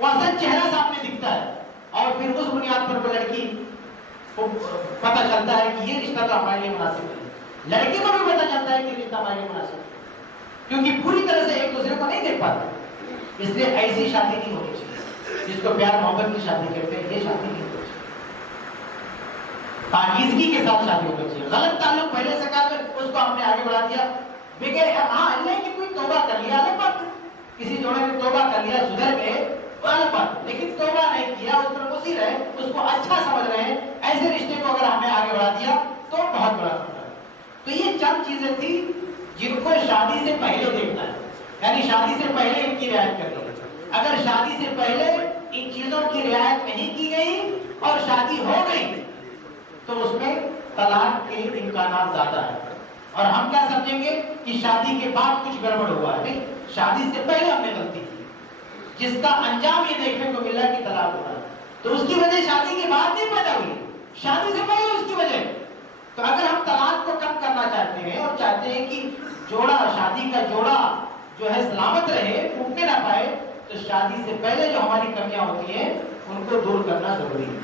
وہ اصل چہرہ سامنے دکھتا ہے, اور پھر اس بنیاد پر وہ لڑکی کو پتہ چلتا ہے کہ یہ رشتہ تو ہمارے لیے مناسب نہیں. لڑکی کو بھی پتہ چلتا ہے کہ رشتہ ہمارے لیے مناسب نہیں, کیونکہ پوری طرح سے ایک دوسرے کو نہیں دیکھ پاتے. اس لیے ایسی شادی نہیں ہونی چاہیے جس کو پیار محبت کی شادی کہتے ہیں, یہ شادی نہیں ہونی چاہیے. پاکیزگی کے ساتھ شادی ہونی چاہیے. غلط تعلق پہلے سے کہا اس کو ہم نے آگے بڑھا دیا, بغیر ہاں اللہ کی کوئی توبہ کر لیا الگ بات ہے, کسی جوڑے نے توبہ کر لیا سدھر گئے وہ الگ بات ہے, لیکن توبہ نہیں کیا, اس پر مصر رہے, اس کو اچھا سمجھ رہے ہیں, ایسے رشتے کو اگر ہم نے آگے بڑھا دیا تو بہت بڑا خطرہ ہے. تو یہ چند چیزیں تھی جن کو شادی سے پہلے دیکھنا ہے, یعنی شادی سے پہلے ان کی رعایت کرنی ہے. اگر شادی سے پہلے ان چیزوں کی رعایت نہیں کی گئی اور شادی ہو گئی تو اس میں طلاق کے امکانات زیادہ ہیں. اور ہم کیا سمجھیں گے کہ شادی کے بعد کچھ گڑبڑ ہوا ہے. نہیں, شادی سے پہلے ہم نے غلطی کی جس کا انجام یہ دیکھنے کو ملا کہ طلاق ہو رہا ہے. تو اس کی وجہ شادی کے بعد نہیں پیدا ہوئی, شادی سے پہلے اس کی وجہ. تو اگر ہم طلاق کو کم کرنا چاہتے ہیں اور چاہتے ہیں کہ جوڑا, شادی کا جوڑا جو ہے سلامت رہے, ٹوٹنے نہ پائے, تو شادی سے پہلے جو ہماری کمیاں ہوتی ہیں ان کو دور کرنا ضروری ہے.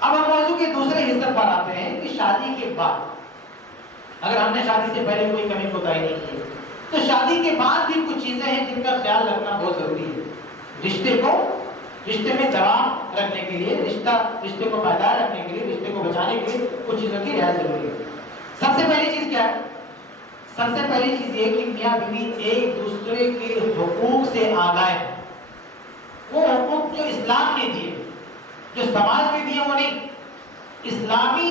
اب ہم موضوع کے دوسرے حصے پر آتے ہیں کہ شادی کے بعد اگر ہم نے شادی سے پہلے کوئی کمی کوتاہی نہیں کی تو شادی کے بعد بھی کچھ چیزیں ہیں جن کا خیال رکھنا بہت ضروری ہے. رشتے میں دوام رکھنے کے لیے, رشتے کو پائیدار رکھنے کے لیے, رشتے کو بچانے کے لیے کچھ چیزوں کی رعایت ضروری ہے. سب سے پہلی چیز کیا ہے؟ سب سے پہلی چیز یہ کہ میاں بیوی ایک دوسرے کے حقوق سے آگاہ ہے. وہ حقوق جو اسلام نے دیے, جو سماج میں دیے, وہ نہیں. اسلامی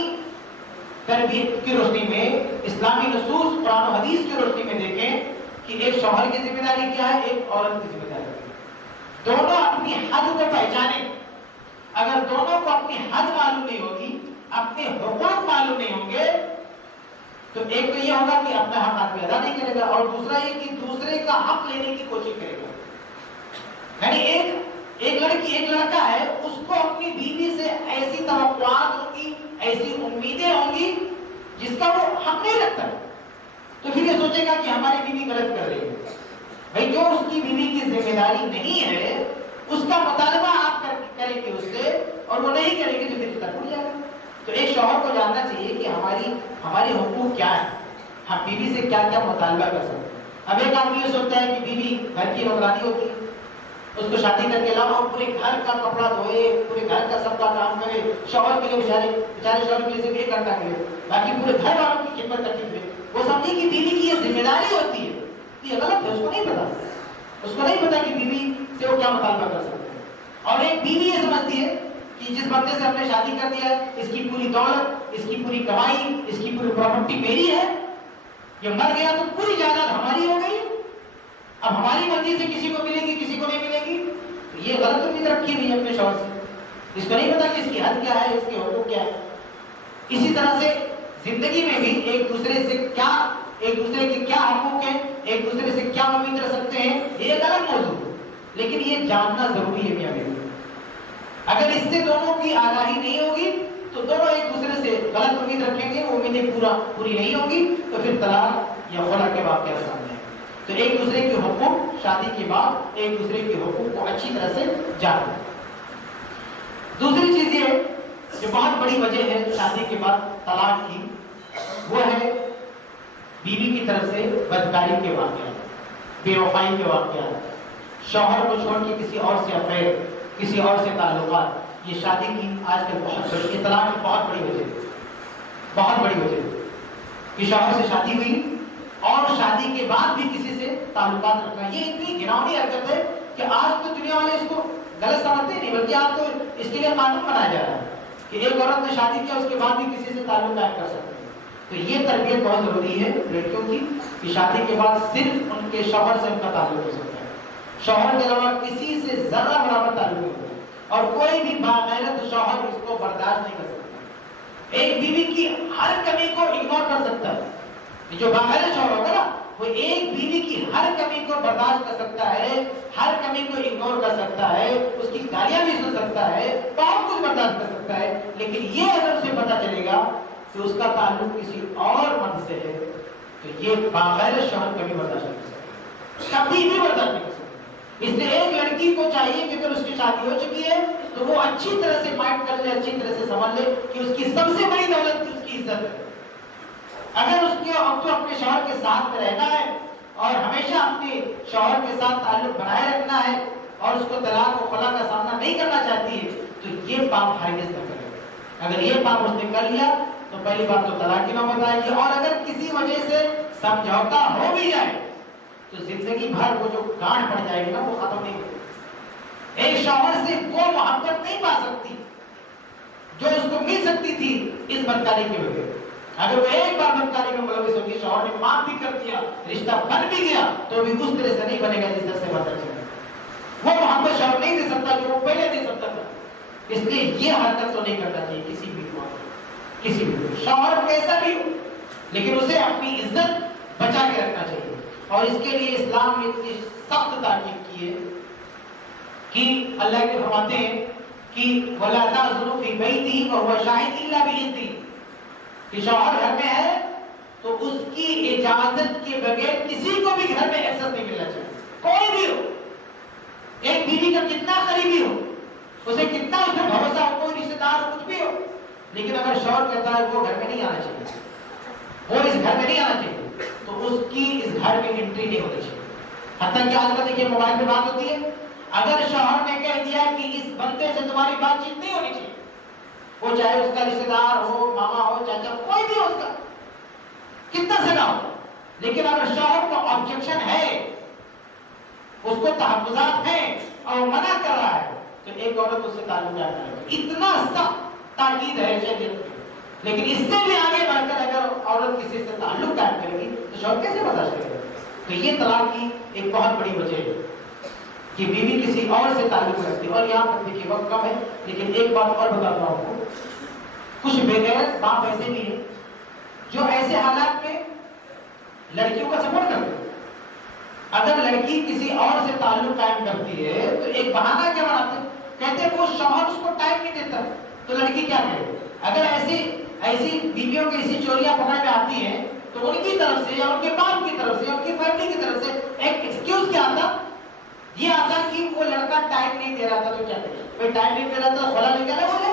تربیت کی روشنی میں، اسلامی نصوص قرآن و حدیث کی روشنی میں دیکھیں کہ ایک شوہر کی ذمہ داری کیا ہے، ایک عورت کی ذمہ داری کیا ہے۔ دونوں اپنی حد کو پہچانیں۔ اگر دونوں کو اپنی حد معلوم نہیں ہوگی، اپنے حقوق معلوم نہیں ہوں گے، تو ایک تو یہ ہوگا کہ اپنا حق آدمی ادا نہیں کرے گا، اور دوسرا یہ کہ دوسرے کا حق لینے کی کوشش کرے گا۔ یعنی ایک لڑکی ایک لڑکا ہے، اس کو اپنی بیوی سے ایسی توقعات ہوں گی، ایسی امیدیں ہوں گی جس کا وہ حق نہیں رکھتا، تو پھر یہ سوچے گا کہ ہماری بیوی غلط کر رہی ہے۔ بھائی جو اس کی بیوی کی ذمہ داری نہیں ہے، اس کا مطالبہ آپ کریں گے اس سے، اور وہ نہیں کریں گے تو پھر تک ہو جائے گا۔ تو ایک شوہر کو جاننا چاہیے کہ ہمارے حقوق کیا ہیں، ہم بیوی سے کیا کیا مطالبہ کر سکتے ہیں۔ اب ایک آدمی یہ سوچتا ہے کہ بیوی گھر کی نوکرانی ہوتی ہے، اس کو شادی کر کے لاؤ، پورے گھر کا کپڑا دھوئے، پورے گھر کا سب کا کام کرے، شوہر کے لیے بیچارے شوہر کے لیے صرف 1 گھنٹہ کرے، باقی پورے گھر والوں کی خدمت کرتی ہے۔ وہ سمجھے کہ بیوی کی یہ ذمہ داری ہوتی ہے، یہ غلط ہے، اس کو نہیں پتا، اس کو نہیں پتا کہ بیوی سے وہ کیا مطالبہ کر سکتے ہیں۔ اور ایک بیوی یہ سمجھتی ہے کہ جس بندے سے ہم نے شادی کر دیا ہے، اس کی پوری دولت، اس کی پوری کمائی، اس کی پوری پراپرٹی میری ہے، یہ مر گیا تو پوری جائیداد ہماری ہو گئی، اب ہماری مرضی سے کسی کو ملے گی کسی کو نہیں ملے گی۔ تو یہ غلط امید رکھی ہوئی ہے اپنے شوہر سے، اس کو نہیں پتا کہ اس کی حد کیا ہے، اس کے حقوق کیا ہے۔ اسی طرح سے زندگی میں بھی ایک دوسرے کے کیا حقوق ہیں، ایک دوسرے سے کیا امید رکھ سکتے ہیں، یہ ایک الگ موضوع ہے، لیکن یہ جاننا ضروری ہے میاں بیوی۔ اگر اس سے دونوں کی آگاہی نہیں ہوگی تو دونوں ایک دوسرے سے غلط امید رکھیں گے، وہ امیدیں پوری نہیں ہوگی، تو پھر طلاق یا خلا کے واقعات سامنے آئیں گے۔ تو ایک دوسرے کے حقوق شادی کے بعد ایک دوسرے کے حقوق کو اچھی طرح سے جانیں۔ دوسری چیز یہ جو بہت بڑی وجہ ہے شادی کے بعد طلاق کی، وہ ہے بیوی کی طرف سے بدکاری کے واقعات، بے وفائی کے واقعات، شوہر کو چھوڑ کے کسی اور سے افیئر، کسی اور سے تعلقات۔ یہ شادی کی آج کل بہت بڑی، طلاق کی بہت بڑی وجہ ہے، بہت بڑی وجہ ہے کہ شوہر سے شادی ہوئی اور شادی کے بعد بھی کسی سے تعلقات رکھنا۔ یہ اتنی گھناؤنی حرکت ہے کہ آج تو دنیا والے اس کو غلط سمجھتے نہیں، بلکہ آج تو اس کے لیے قانون بنایا جا رہا ہے کہ ایک عورت نے شادی کیا اس کے بعد بھی کسی سے تعلق قائم کر سکتے ہیں۔ تو یہ تربیت بہت ضروری ہے لڑکیوں کی کہ شادی کے بعد صرف ان کے شوہر سے ان کا تعلق ہو سکتا ہے، شوہر کے علاوہ کسی سے ذرہ برابر تعلق نہیں ہوتا، اور کوئی بھی باغیرت شوہر اس کو برداشت نہیں کر سکتا۔ ایک بیوی کی ہر کمی کو اگنور کر سکتا ہے، جو باغیرت شوہر ہوگا نا وہ ایک بیوی کی ہر کمی کو برداشت کر سکتا ہے، ہر کمی کو اگنور کر سکتا ہے، اس کی گالیاں بھی سن سکتا ہے، بہت کچھ برداشت کر سکتا ہے، لیکن یہ اگر اسے پتا چلے گا کہ اس کا تعلق کسی اور مرد سے ہے تو یہ باغیرت شوہر کبھی برداشت نہیں کر سکتا، کبھی بھی برداشت نہیں کر سکتا۔ اس لیے ایک لڑکی کو چاہیے کہ اگر اس کی شادی ہو چکی ہے تو وہ اچھی طرح سے مائنڈ کر لے، اچھی طرح سے سمجھ لے کہ اس کی سب سے بڑی دولت اس کی عزت ہے۔ اگر اس کے اب تو اپنے شوہر کے ساتھ رہنا ہے اور ہمیشہ اپنے شوہر کے ساتھ تعلق بنائے رکھنا ہے اور اس کو طلاق و خلا کا سامنا نہیں کرنا چاہتی ہے تو یہ پاپ ہرگز نہ کرے۔ اگر یہ پاپ اس نے کر لیا تو پہلی بات تو طلاق کی نوبت آئے گی، اور اگر کسی وجہ سے سمجھوتا ہو بھی جائے تو زندگی بھر وہ جو گانٹھ پڑ جائے گی نا وہ ختم نہیں ہوگی۔ ایک شوہر سے وہ محبت نہیں پا سکتی جو اس کو مل سکتی تھی اس بدکاری کے وجہ۔ اگر وہ ایک بار بدکاری میں ملوث ہوگی، شوہر نے معاف بھی کر دیا، رشتہ بن بھی گیا، تو بھی اس طرح سے نہیں بنے گا جس طرح سے بدکاری چلے۔ وہ محبت شوہر نہیں دے سکتا جو وہ پہلے دے سکتا تھا۔ اس لیے یہ حرکت تو نہیں کرنا چاہیے کسی بھی کسی بھی شوہر کیسا بھی ہو، لیکن اسے اپنی عزت بچا کے رکھنا چاہیے۔ اور اس کے لیے اسلام نے اتنی سخت تاکید کی ہے کہ اللہ کے فرماتے ہیں کہ وَلَا تَعْزُلُوا فِي بَيْتِهِ وَهُوَ شَاهِدٌ إِلَّا بِإِذْنِهِ، کہ شوہر گھر میں ہے تو اس کی اجازت کے بغیر کسی کو بھی گھر میں ایکسس نہیں ملنا چاہیے، کوئی بھی ہو، ایک بیوی کا کتنا قریبی ہو، اسے کتنا اس پر بھروسہ ہو، کوئی رشتہ دار ہو، کچھ بھی ہو، لیکن اگر شوہر کہتا ہے وہ گھر میں نہیں آنا چاہیے، وہ اس گھر میں نہیں آنا چاہیے، تو اس کی اس گھر میں انٹری نہیں ہونی چاہیے۔ حتیٰ کہ آج کل دیکھیے موبائل پہ بات ہوتی ہے، اگر شوہر نے کہہ دیا کہ اس بندے سے تمہاری بات چیت نہیں ہونی چاہیے، وہ چاہے اس کا رشتہ دار ہو، ماما ہو، چاچا، کوئی بھی ہو، اس کا کتنا سگا ہو، لیکن اگر شوہر کو آبجیکشن ہے، اس کو تحفظات ہیں اور وہ منع کر رہا ہے تو ایک عورت اس سے تعلق کرے گی۔ اتنا سخت تاکید ہے شریعت میں لیکن اس سے بھی آگے بڑھ کر اگر عورت کسی سے تعلق قائم کرے گی تو شوہر کیسے برداشت کرے گا؟ تو یہ طلاق کی ایک بہت بڑی وجہ ہے کہ بیوی کسی اور سے تعلق رکھتی ہے. اور یہاں پر دیکھیے وقت کم ہے لیکن ایک بات اور بتاتا ہوں آپ کو. کچھ بغیر باپ ایسے بھی ہیں جو ایسے حالات میں لڑکیوں کا سپورٹ کرتے ہیں. اگر لڑکی کسی اور سے تعلق قائم کرتی ہے تو ایک بہانہ کیا بناتے ہیں, کہتے ہیں وہ شوہر اس کو ٹائم نہیں دیتا, تو لڑکی کیا کرے؟ اگر ایسی بیویوں کی ایسی چوریاں پکڑ میں آتی ہیں تو ان کی طرف سے یا ان کے باپ کی طرف سے یا ان کی فیملی کی طرف سے ایک ایکسکیوز کیا آتا, یہ آتا کہ وہ لڑکا ٹائم نہیں دے رہا تھا تو کیا کرے؟ کوئی ٹائم نہیں دے رہا تھا خلا لے کے آنا بولے,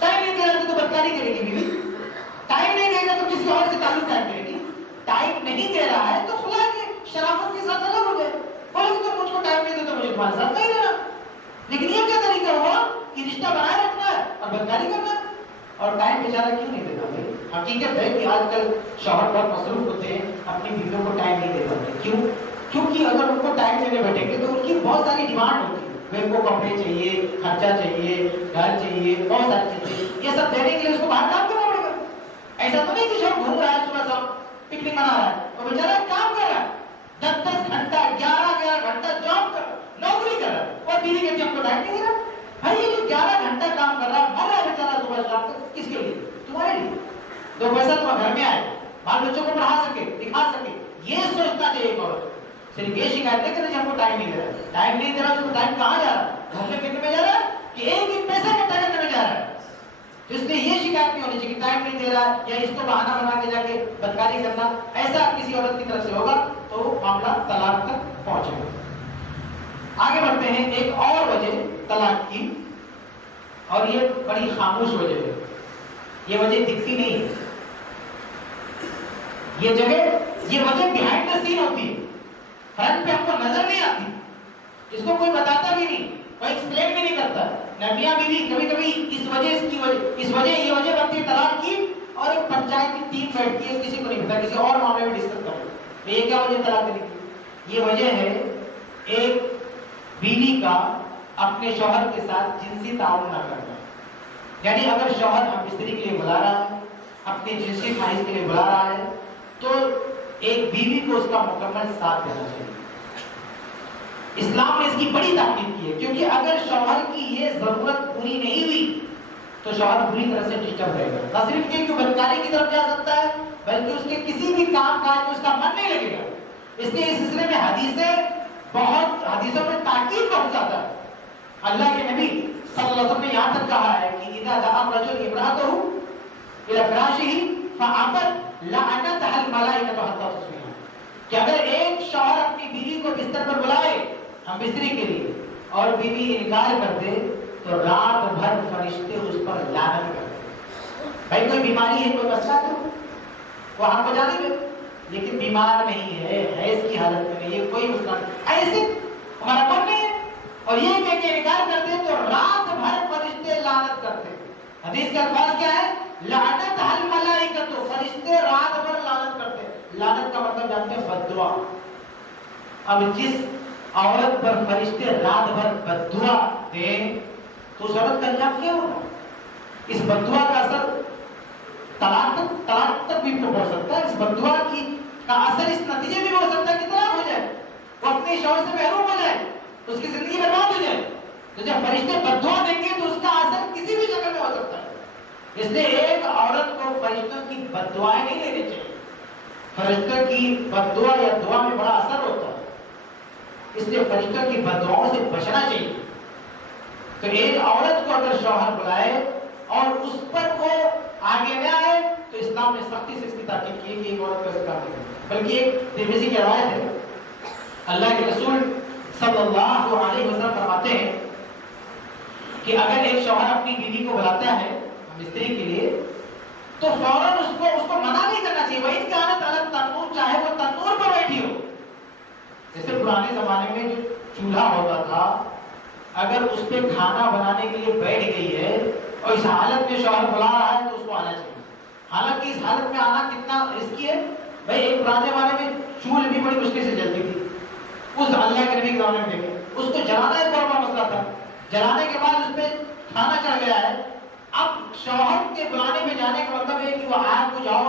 ٹائم نہیں دے رہا تھا تو بدکاری کرے گی بیوی, ٹائم نہیں دے گا تو کسی اور سے تعلق قائم کرے گی, ٹائم نہیں دے رہا ہے تو خلا کے شرافت کے ساتھ الگ ہو جائے, بولے کہ تم مجھ کو ٹائم نہیں دے تو مجھے تمہارے ساتھ نہیں دینا. لیکن یہ کیا طریقہ ہوا کہ رشتہ بنائے رکھنا ہے اور بدکاری کرنا ہے. اور ٹائم بیچارہ کیوں نہیں دیتا بھائی؟ حقیقت ہے کہ آج کل شوہر بہت مصروف ہوتے ہیں, اپنی بیویوں کو ٹائم نہیں دے پاتے. کیوں؟ کیونکہ اگر ان کو ٹائم دینے بیٹھیں گے تو ان کی بہت ساری ڈیمانڈ ہوتی ہے. میرے کو کپڑے چاہیے, خرچہ چاہیے, گھر چاہیے, بہت ساری چیزیں. یہ سب دینے کے لیے اس کو باہر کام کرنا پڑے گا. ایسا تو نہیں کہ شوہر گھوم رہا ہے صبح شام پکنک منا رہا ہے اور بیچارہ کام کر رہا ہے 10 گھنٹہ 11 گھنٹہ جاب کر نوکری کر رہا ہے اور بیوی کہتی ہے ہم کو ٹائم نہیں دے رہا. بھائی یہ جو 11 گھنٹہ کام کر رہا ہے مر رہا ہے بیچارہ صبح شام تک, کس کے لیے؟ تمہارے لیے. 2 پیسہ تمہارے گھر میں آئے, بال بچوں کو پڑھا سکے, دکھا سکے, یہ سوچنا چاہیے ایک عورت. صرف یہ شکایت ہے کہ ہم کو ٹائم نہیں دے رہا. ٹائم نہیں دے رہا تو ٹائم کہاں جا رہا ہے؟ گھومنے پھرنے میں جا رہا ہے کہ ایک پیسہ اکٹھا کرنے میں جا رہا ہے. تو اس لیے یہ شکایت نہیں ہونی چاہیے کہ ٹائم نہیں دے رہا یا اس کو بہانہ بنا کے جا کے بدکاری کرنا. ایسا کسی عورت کی طرف سے ہوگا تو معاملہ طلاق تک پہنچے گا. آگے بڑھتے ہیں. ایک اور وجہ طلاق کی, اور یہ بڑی خاموش وجہ ہے, یہ وجہ دکھتی نہیں ہے, یہ وجہ بیہائنڈ دا سین ہوتی ہے, فرنٹ پہ ہم کو نظر نہیں آتی, اس کو کوئی بتاتا بھی نہیں, کوئی ایکسپلین بھی نہیں کرتا. میاں بیوی کبھی کبھی اس وجہ یہ وجہ بنتی ہے طلاق کی, اور ایک پنچایت کی ٹیم بیٹھتی ہے, کسی کو نہیں پتا, کسی اور معاملے میں ڈسکس کرتے ہیں. تو یہ کیا وجہ طلاق دینے کی؟ یہ وجہ ہے ایک بیوی کا اپنے شوہر کے ساتھ جنسی تعاون نہ کرنا. یعنی اگر شوہر ہم بستری کے لیے بلا رہا ہے, اپنی جنسی خواہش کے لیے بلا رہا ہے, تو ایک بیوی کو اس کا مکمل ساتھ دینا چاہیے. اسلام نے اس کی بڑی تاکید کی ہے, کیونکہ اگر شوہر کی یہ ضرورت پوری نہیں ہوئی تو شوہر بری طرح سے ڈسٹرب رہے گا. نہ صرف یہ کہ بدکاری کی طرف جا سکتا ہے, بلکہ اس کے کسی بھی کام کاج میں اس کا من نہیں لگے گا. اس لیے اس سلسلے میں حدیثوں میں تاکید بہت زیادہ ہے. اللہ کے نبی صلی اللہ علیہ وسلم نے یہاں تک کہا ہے کہ اذا دعا الرجل امرأته الى فراشه فابت لعنتها الملائکۃ حتی تصبح, کہ اگر ایک شوہر اپنی بیوی کو بستر پر بلائے ہم بستری کے لیے اور بیوی انکار کر دے تو رات بھر فرشتے اس پر لعنت کرتے. بھائی کوئی بیماری ہے, کوئی مسئلہ ہے, وہ ہم کو جانے گے, لیکن بیمار نہیں ہے, حیض کی حالت میں نہیں ہے, کوئی مسئلہ نہیں, ایسے ہمارا من نہیں ہے, اور یہ کہہ کے انکار کرتے تو رات بھر فرشتے لعنت کرتے. حدیث کا الفاظ کیا ہے؟ لعنت الملائکۃ, فرشتے رات بھر لعنت کرتے. لعنت کا مطلب جانتے ہیں بد دعا. اب جس عورت پر فرشتے رات بھر بد دعا دیں تو اس عورت کا انجام کیا ہوگا؟ اس بد دعا کا اثر طلاق تک بھی پہنچ سکتا ہے. اس بد دعا کا اثر اس نتیجے میں بھی ہو سکتا ہے کہ طلاق ہو جائے, وہ اپنے شوہر سے محروم ہو جائے, اس کی زندگی برباد ہو جائے. تو جب فرشتے بد دعا دیں گے تو اس کا اثر کسی بھی شکل میں ہو سکتا ہے. اس لیے ایک عورت کو فرشتوں کی بد دعائیں نہیں لینی چاہیے. فرشتوں کی بد دعا یا دعا میں بڑا اثر ہوتا ہے, اس لیے فرشتوں کی بد دعاؤں سے بچنا چاہیے. تو ایک عورت کو اگر شوہر بلائے اور اس پر وہ آگے نہ آئے تو اسلام نے سختی سے اس کی تاکید کی کہ ایک عورت کو ایسے کام نہیں کرنا. بلکہ ایک ترمذی کی روایت ہے, اللہ کے رسول صلی اللہ علیہ وسلم فرماتے ہیں کہ اگر ایک شوہر اپنی بیوی کو بلاتا ہے مستری کے لیے تو فوراً اس کو منع نہیں کرنا چاہیے. وہی کانت الگ تنور, چاہے وہ تنور پر بیٹھی ہو. جیسے پرانے زمانے میں جو چولہا ہوتا تھا, اگر اس پہ کھانا بنانے کے لیے بیٹھ گئی ہے اور اس حالت میں شوہر بلا رہا ہے تو اس کو آنا چاہیے. حالانکہ اس حالت میں آنا کتنا رسکی ہے بھائی. ایک پرانے زمانے میں چولھ بھی بڑی مشکل سے جلتی تھی. اس اللہ کے نبی کے زمانے میں دیکھیں, اس کو جلانا ایک بڑا مسئلہ تھا. جلانے کے بعد اس پہ کھانا چڑھ گیا ہے, اب شوہر کے بلانے میں جانے کا مطلب ہے کہ وہ آیا کو جاؤ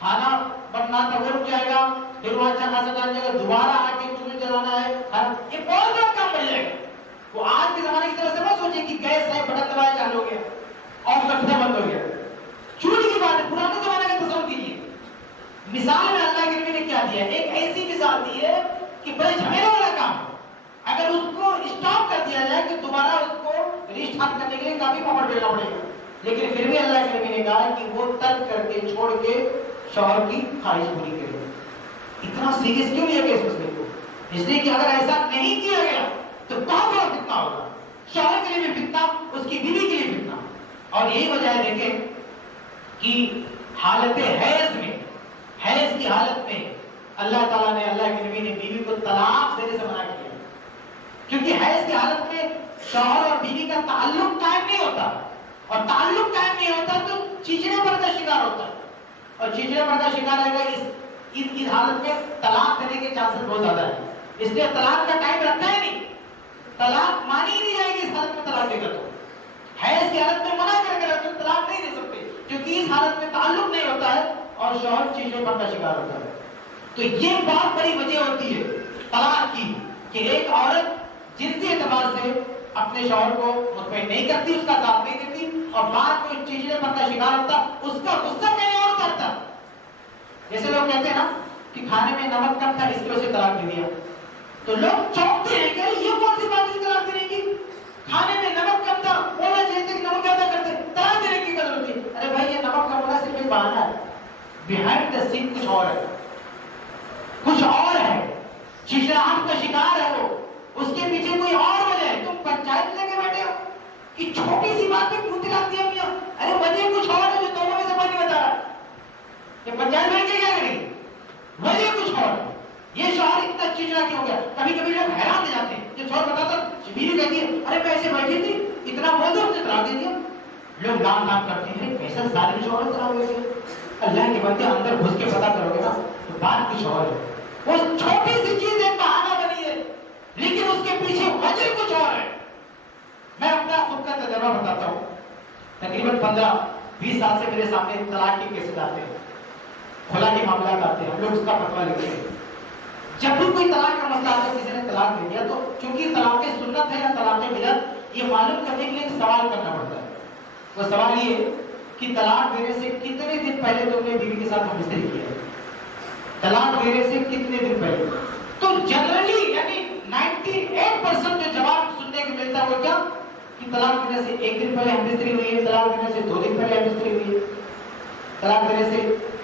کھانا بننا تھا وہ رک جائے گا، پھر وہ اچھا خاصا جان جائے گا، دوبارہ آ کے چولہے جلانا ہے، یہ بہت بڑا کام بڑھ جائے گا۔ وہ آج کے زمانے کی طرح سے مت سوچے کہ گیس ہے بٹن دبایا چالو ہو گیا اور کٹھا بند ہو گیا، چھوٹی کی بات ہے، پرانے زمانے کا تصور کیجیے۔ مثال میں اللہ کے نبی نے کیا دیا ہے؟ ایک ایسی مثال دی ہے کہ بڑے جھمیلے والا کام اگر اس کو اسٹاپ کر دیا جائے کہ دوبارہ اس کو ریسٹارٹ کرنے کے لیے کافی پاور ڈالنا پڑے گا، لیکن پھر بھی اللہ کے نبی نے کہا کہ وہ ترک کر کے چھوڑ کے شوہر کی خواہش پوری کرے۔ اتنا سیریس کیوں لیا گیا اس مسئلے کو؟ اس لیے کہ اگر ایسا نہیں کیا گیا تو بہت بڑا فتنہ ہوگا، شوہر کے لیے بھی فتنہ، اس کی بیوی کے لیے فتنہ۔ اور یہی وجہ ہے دیکھیں کہ حالت حیض کی حالت میں اللہ تعالیٰ نے، اللہ کے نبی نے بیوی کو طلاق دینے سے منع کیا، کیونکہ حیض کی حالت میں شوہر اور بیوی کا تعلق قائم نہیں ہوتا، اور تعلق قائم نہیں ہوتا تو چیچڑے پر کا شکار ہوتا ہے، اور چیچڑے پر کا شکار رہے گا، اس حالت میں طلاق دینے کے چانسز بہت زیادہ ہیں۔ اس لیے طلاق کا ٹائم رکھا ہی نہیں، طلاق مانی ہی نہیں جائے گی اس حالت میں طلاق دے گا تو حیض کی حالت میں منع کر کے رکھتے طلاق نہیں دے سکتے، کیونکہ اس حالت میں تعلق نہیں ہوتا ہے اور شوہر چیزوں پر کا شکار ہوتا ہے۔ تو یہ بہت بڑی وجہ ہوتی ہے طلاق کی کہ ایک عورت جنسی اعتبار سے اپنے شوہر کو مطمئن نہیں کرتی، اس کا ساتھ نہیں دیتی، اور بعد میں چیزیں پر کا شکار ہوتا، اس کا غصہ کہیں اور کرتا۔ جیسے لوگ کہتے ہیں نا کہ کھانے میں نمک کم تھا اس کی وجہ سے طلاق دے دیا، تو لوگ چونکتے ہیں کہ یہ کون سی بات ہے طلاق دینے کی؟ کھانے میں نمک کم تھا، بولنا چاہیے کہ نمک زیادہ کرتے، طلاق دینے کی ضرورت تھی۔ ارے بھائی یہ نمک کم ہونا صرف ایک بہانہ ہے، بیہائنڈ دا سین کچھ اور ہے، کچھ اور ہے، چچڑاہٹ کا شکار ہے وہ، اس کے پیچھے کوئی اور وجہ ہے۔ تم پنچایت لے کے بیٹھے ہو کہ چھوٹی سی بات پہ کیوں طلاق دیا میاں؟ ارے وجہ کچھ اور ہے جو دونوں میں سے کوئی نہیں بتا رہا کہ پنچایت بیٹھ کے کیا کریں گے، وجہ کچھ اور ہے۔ یہ شوہر اتنا چچڑا کیوں ہو گیا؟ کبھی کبھی لوگ حیران ہو جاتے ہیں جب شوہر بتاتا، بیوی کہتی ہے ارے میں ایسے بیٹھی تھی اتنا بول دو اس نے طلاق دے دیا۔ لوگ نام کرتے ہیں کیسا ظالم شوہر طلاق دے دیا۔ اللہ کے بندے اندر گھس کے پتہ کرو گے نا تو بات کچھ اور ہے، وہ چھوٹی سی چیز ایک بہانہ بنی ہے لیکن اس کے پیچھے وجہ کچھ اور ہے۔ میں اپنا خود کا تجربہ بتاتا ہوں، تقریباً 15-20 سال سے میرے سامنے طلاق کے کیسز آتے ہیں، خلا کے معاملات آتے ہیں، ہم لوگ اس کا فتویٰ لکھتے ہیں۔ جب بھی کوئی طلاق کا مسئلہ آتا ہے، کسی نے طلاق دے دیا تو چونکہ طلاق سنت ہے یا طلاق بدعت، یہ معلوم کرنے کے لیے ایک سوال کرنا پڑتا ہے۔ وہ سوال یہ کہ طلاق دینے سے کتنے دن پہلے تم نے بیوی کے ساتھ ہمسری کیا ہے؟ طلاق دینے سے کتنے دن پہلے؟ تو جنرلی یعنی 98% جو جواب سننے کو ملتا ہے وہ کیا کہ طلاق دینے سے 1 دن پہلے ہمسری ہوئی ہے، طلاق دینے سے 2 دن پہلے ہمسری ہوئی ہے، طلاق دینے سے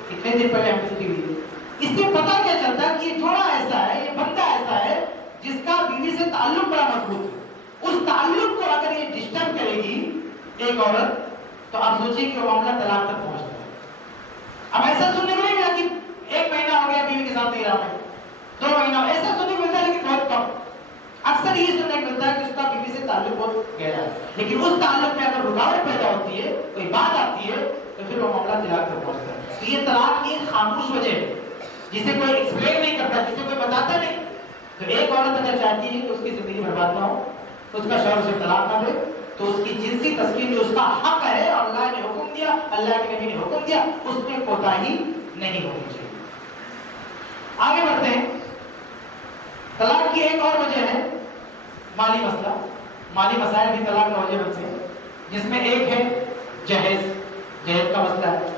کتنے دن پہلے ہمسری ہوئی ہے۔ اس سے پتہ کیا چلتا ہے کہ یہ جوڑا ایسا ہے، یہ بندہ ایسا ہے جس کا بیوی سے تعلق بڑا مضبوط ہے۔ اس تعلق کو اگر یہ ڈسٹرب کرے گی ایک عورت تو آپ سوچیے کہ وہ معاملہ طلاق تک پہنچتا ہے۔ اب ایسا سننے کو نہیں ملا کہ 1 مہینہ ہو گیا بیوی کے ساتھ نہیں رہا میں، 2 مہینہ، ایسا سننے کو ملتا ہے لیکن بہت کم۔ اکثر یہ سننے کو ملتا ہے کہ اس کا بیوی سے تعلق بہت گہرا ہے، لیکن اس تعلق میں اگر رکاوٹ پیدا ہوتی ہے، کوئی بات آتی ہے تو پھر وہ معاملہ طلاق تک پہنچتا ہے۔ تو یہ طلاق کی خاموش وجہ ہے جسے کوئی ایکسپلین نہیں کرتا، جسے کوئی بتاتا نہیں۔ تو ایک عورت اگر چاہتی ہے کہ اس کی زندگی برباد نہ ہو، اس کا شوہر اسے طلاق نہ دے، تو اس کی جنسی تسکین جو اس کا حق ہے اور اللہ نے حکم دیا، اللہ کے نبی نے حکم دیا، اس میں کوتاہی نہیں ہونی چاہیے۔ آگے بڑھتے ہیں۔ طلاق کی ایک اور وجہ ہے مالی مسئلہ، مالی مسائل بھی طلاق کا وجہ بنتے ہیں، جس میں ایک ہے جہیز کا مسئلہ ہے۔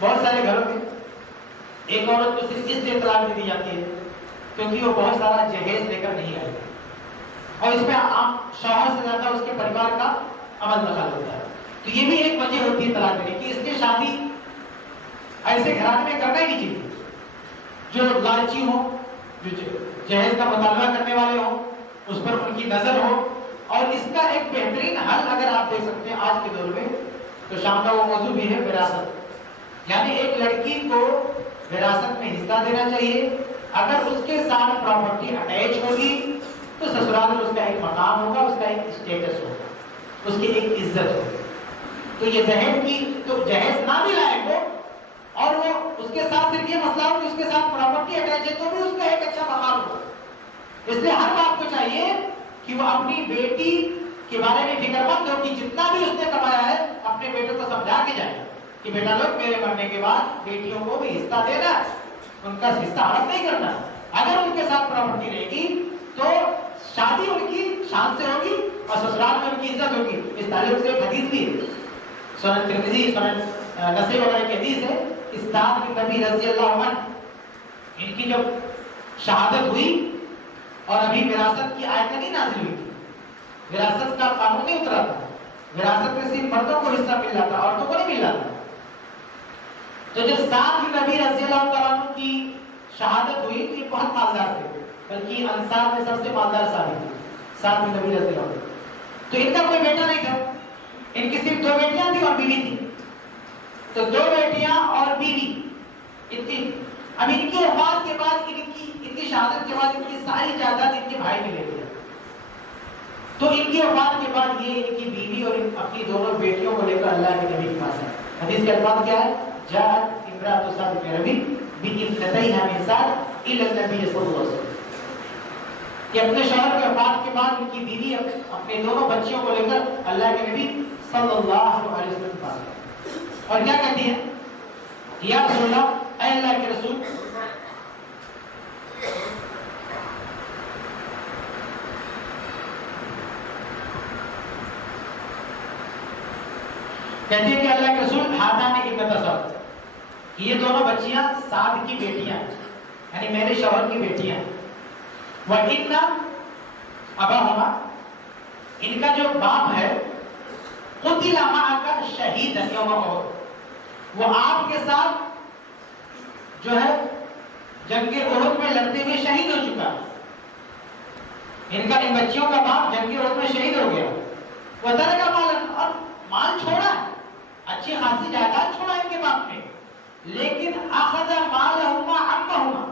بہت سارے گھروں میں ایک عورت کو صرف اس لیے طلاق دے دی جاتی ہے کیونکہ وہ بہت سارا جہیز لے کر نہیں آئی، اور اس میں عام شوہر سے زیادہ اس کے پریوار کا عمل دخل ہوتا ہے۔ تو یہ بھی ایک وجہ ہوتی ہے طلاق دینے کی۔ اس لیے شادی ایسے گھرانے میں کرنا ہی نہیں چاہیے جو لالچی ہو، جو جہیز کا مطالبہ کرنے والے ہوں، اس پر ان کی نظر ہو۔ اور اس کا ایک بہترین حل اگر آپ دیکھ سکتے ہیں آج کے دور میں تو شام کا وہ موضوع بھی ہے وراثت، یعنی ایک لڑکی کو وراثت میں حصہ دینا چاہیے۔ اگر اس کے ساتھ پراپرٹی اٹیچ ہوگی تو سسرال میں اس کا ایک مقام ہوگا، اس کا ایک اسٹیٹس ہوگا، اس کی ایک عزت ہوگی۔ تو یہ ذہن کی تو جہیز نہ بھی لائق ہو اور وہ اس کے ساتھ صرف یہ مسئلہ ہو کہ اس کے ساتھ پراپرٹی اٹیچ ہے تو بھی اس کا ایک اچھا مقام ہو۔ اس لیے ہر باپ کو چاہیے کہ وہ اپنی بیٹی کے بارے میں فکر مند ہو کہ جتنا بھی اس نے کمایا ہے اپنے بیٹوں کو سمجھا کے جائے کہ بیٹا لوگ میرے مرنے کے بعد بیٹیوں کو بھی حصہ دینا ہے، ان کا حصہ حرام نہیں کرنا۔ اگر ان کے ساتھ پراپرٹی رہے گی تو شادی ان کی شان سے ہوگی اور سسرال میں ان کی عزت ہوگی۔ اس تعلق سے ایک حدیث بھی ہے، سنن ترمذی، سنن نسائی وغیرہ کی حدیث ہے، سعد بن نبی رضی اللہ عنہ ان کی جب شہادت ہوئی اور ابھی وراثت کی آیت نہیں نازل ہوئی تھی، وراثت کا قانون نہیں اترا تھا، وراثت میں صرف مردوں کو حصہ مل رہا تھا، عورتوں کو نہیں مل رہا تھا۔ تو جب سعد بن نبی رضی اللہ تعالیٰ عنہ کی شہادت ہوئی تو یہ بہت مالدار تھے، بلکہ انصار میں سب سے مالدار صحابی تھے سعد بن نبی رضی اللہ عنہ۔ تو ان کا کوئی بیٹا نہیں تھا، ان کی صرف 2 بیٹیاں تھیں اور بیوی تھی، تو 2 بیٹیاں اور بیوی اتنی۔ اب ان کی وفات کے بعد ان کی شہادت کے بعد ان کی ساری جائیداد ان کے بھائی نے لے لیا۔ تو ان کی وفات کے بعد یہ ان کی بیوی اور اپنی دونوں بیٹیوں کو لے کر اللہ کے نبی کے پاس آئے۔ حدیث کے الفاظ کیا ہے؟ جاءت امرأة سعد بن ربیع بابنتیہا من سعد الی النبی صلی اللہ علیہ وسلم، کہ اپنے شوہر کی وفات کے بعد ان کی بیوی اپنے دونوں بچیوں کو لے کر اللہ کے نبی صلی اللہ علیہ وسلم کے پاس آئے اور کیا کہتی ہیں؟ یا رسول اللہ، اے اللہ کے رسول، کہتی ہے کہ اللہ کے رسول ہاتھانے کی ابنتا، یہ دونوں بچیاں سعد کی بیٹیاں ہیں، یعنی میرے شوہر کی بیٹیاں ہیں۔ وَإِنَّ أَبَاهُمَا، ان کا جو باپ ہے، قُتِلَ مَعَكَ شَهِيدًا يَوْمَ أُحُدٍ، وہ آپ کے ساتھ جو ہے جنگ احد میں لڑتے ہوئے شہید ہو چکا۔ ان بچیوں کا باپ جنگ احد میں شہید ہو گیا۔ وَتَرَكَ مَالًا، اور مال چھوڑا ہے، اچھی خاصی جائیداد چھوڑا ان کے باپ نے، لیکن اخذ مالهما عمهما،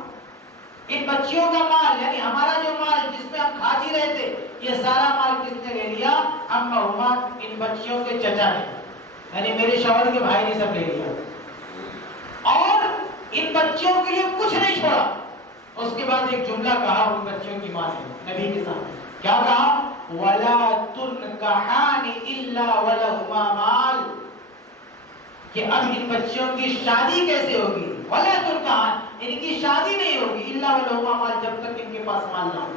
ان بچیوں کا مال یعنی ہمارا جو مال جس میں ہم کھا جی رہے تھے، یہ سارا مال کس نے لے لیا؟ عمهما، ان بچیوں کے چچا نے، یعنی میرے شوہر کے بھائی نے سب لے لیا، اور ان بچیوں کے لیے کچھ نہیں چھوڑا۔ اس کے بعد ایک جملہ کہا ان بچیوں کی ماں نے نبی کے سامنے، کیا کہا؟ وَلَا تُنْكَحَانِ إِلَّا وَلَهُمَا مَالٌ، کہ اب ان بچیوں کی شادی کیسے ہوگی؟ وَلَا تُنْكَحَانِ، ان کی شادی نہیں ہوگی إِلَّا وَلَهُمَا مَالٌ، جب تک ان کے پاس مال نہ ہو۔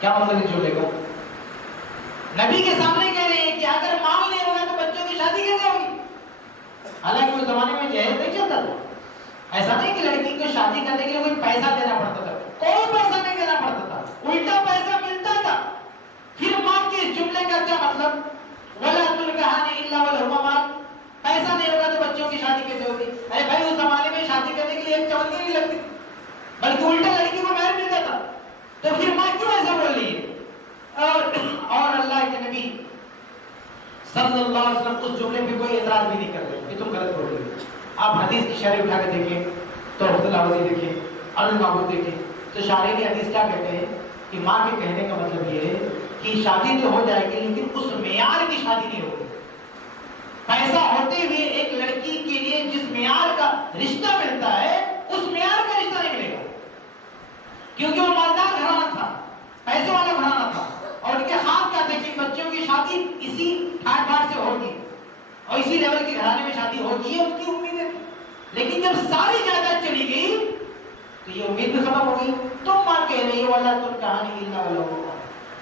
کیا مطلب ہے جملے کا؟ نبی کے سامنے کہہ رہے ہیں کہ اگر مال نہیں ہوگا تو بچوں کی شادی کیسے ہوگی؟ حالانکہ اس زمانے میں جہیز نہیں چلتا تھا، ایسا نہیں کہ لڑکی کو شادی کرنے کے لیے کوئی پیسہ دینا پڑتا تھا، کوئی پیسہ نہیں دینا پڑتا تھا، الٹا پیسہ ملتا تھا۔ پھر ماں کے اس جملے کا کیا مطلب؟ وَلَا تُنْكَحَانِ إِلَّا وَلَهُمَا مَالٌ، پیسہ نہیں ہوگا تو بچوں کی شادی کیسے ہوگی؟ ارے بھائی اس زمانے میں شادی کرنے کے لیے ایک چوندی نہیں لگتی، بلکہ الٹا لڑکی کو مہر مل جاتا، تو پھر ماں کیوں ایسا بول رہی ہے؟ اور اللہ کے نبی صلی اللہ علیہ وسلم اس جملے پہ کوئی اعتراض بھی نہیں کر رہے کہ تم غلط بول رہے ہو۔ آپ حدیث کی شرح اٹھا کے دیکھیں، توحفۃ العوضی دیکھیں، المعبود دیکھیں، تو شارحین حدیث کیا کہتے ہیں کہ ماں کے کہنے کا مطلب یہ ہے کہ شادی تو ہو جائے گی لیکن اس معیار کی شادی نہیں ہوگی۔ پیسہ ہوتے ہوئے ایک لڑکی کے لیے جس معیار کا رشتہ ملتا ہے اس معیار کا رشتہ نہیں ملے گا، کیونکہ وہ مالدار گھرانہ تھا، پیسے والا گھرانہ تھا، اور ان کے خواب کیا تھے کہ بچوں کی شادی اسی ٹھاٹ بھاٹ سے ہوگی اور اسی لیول کے گھرانے میں شادی ہوگی، یہ ان کی امیدیں تھی۔ لیکن جب ساری جائیداد چلی گئی تو یہ امید بھی ختم ہو گئی۔ تم ماں کہہ رہی ہو وَلَا تُنْكَحَانِ إِلَّا وَلَهُمَا،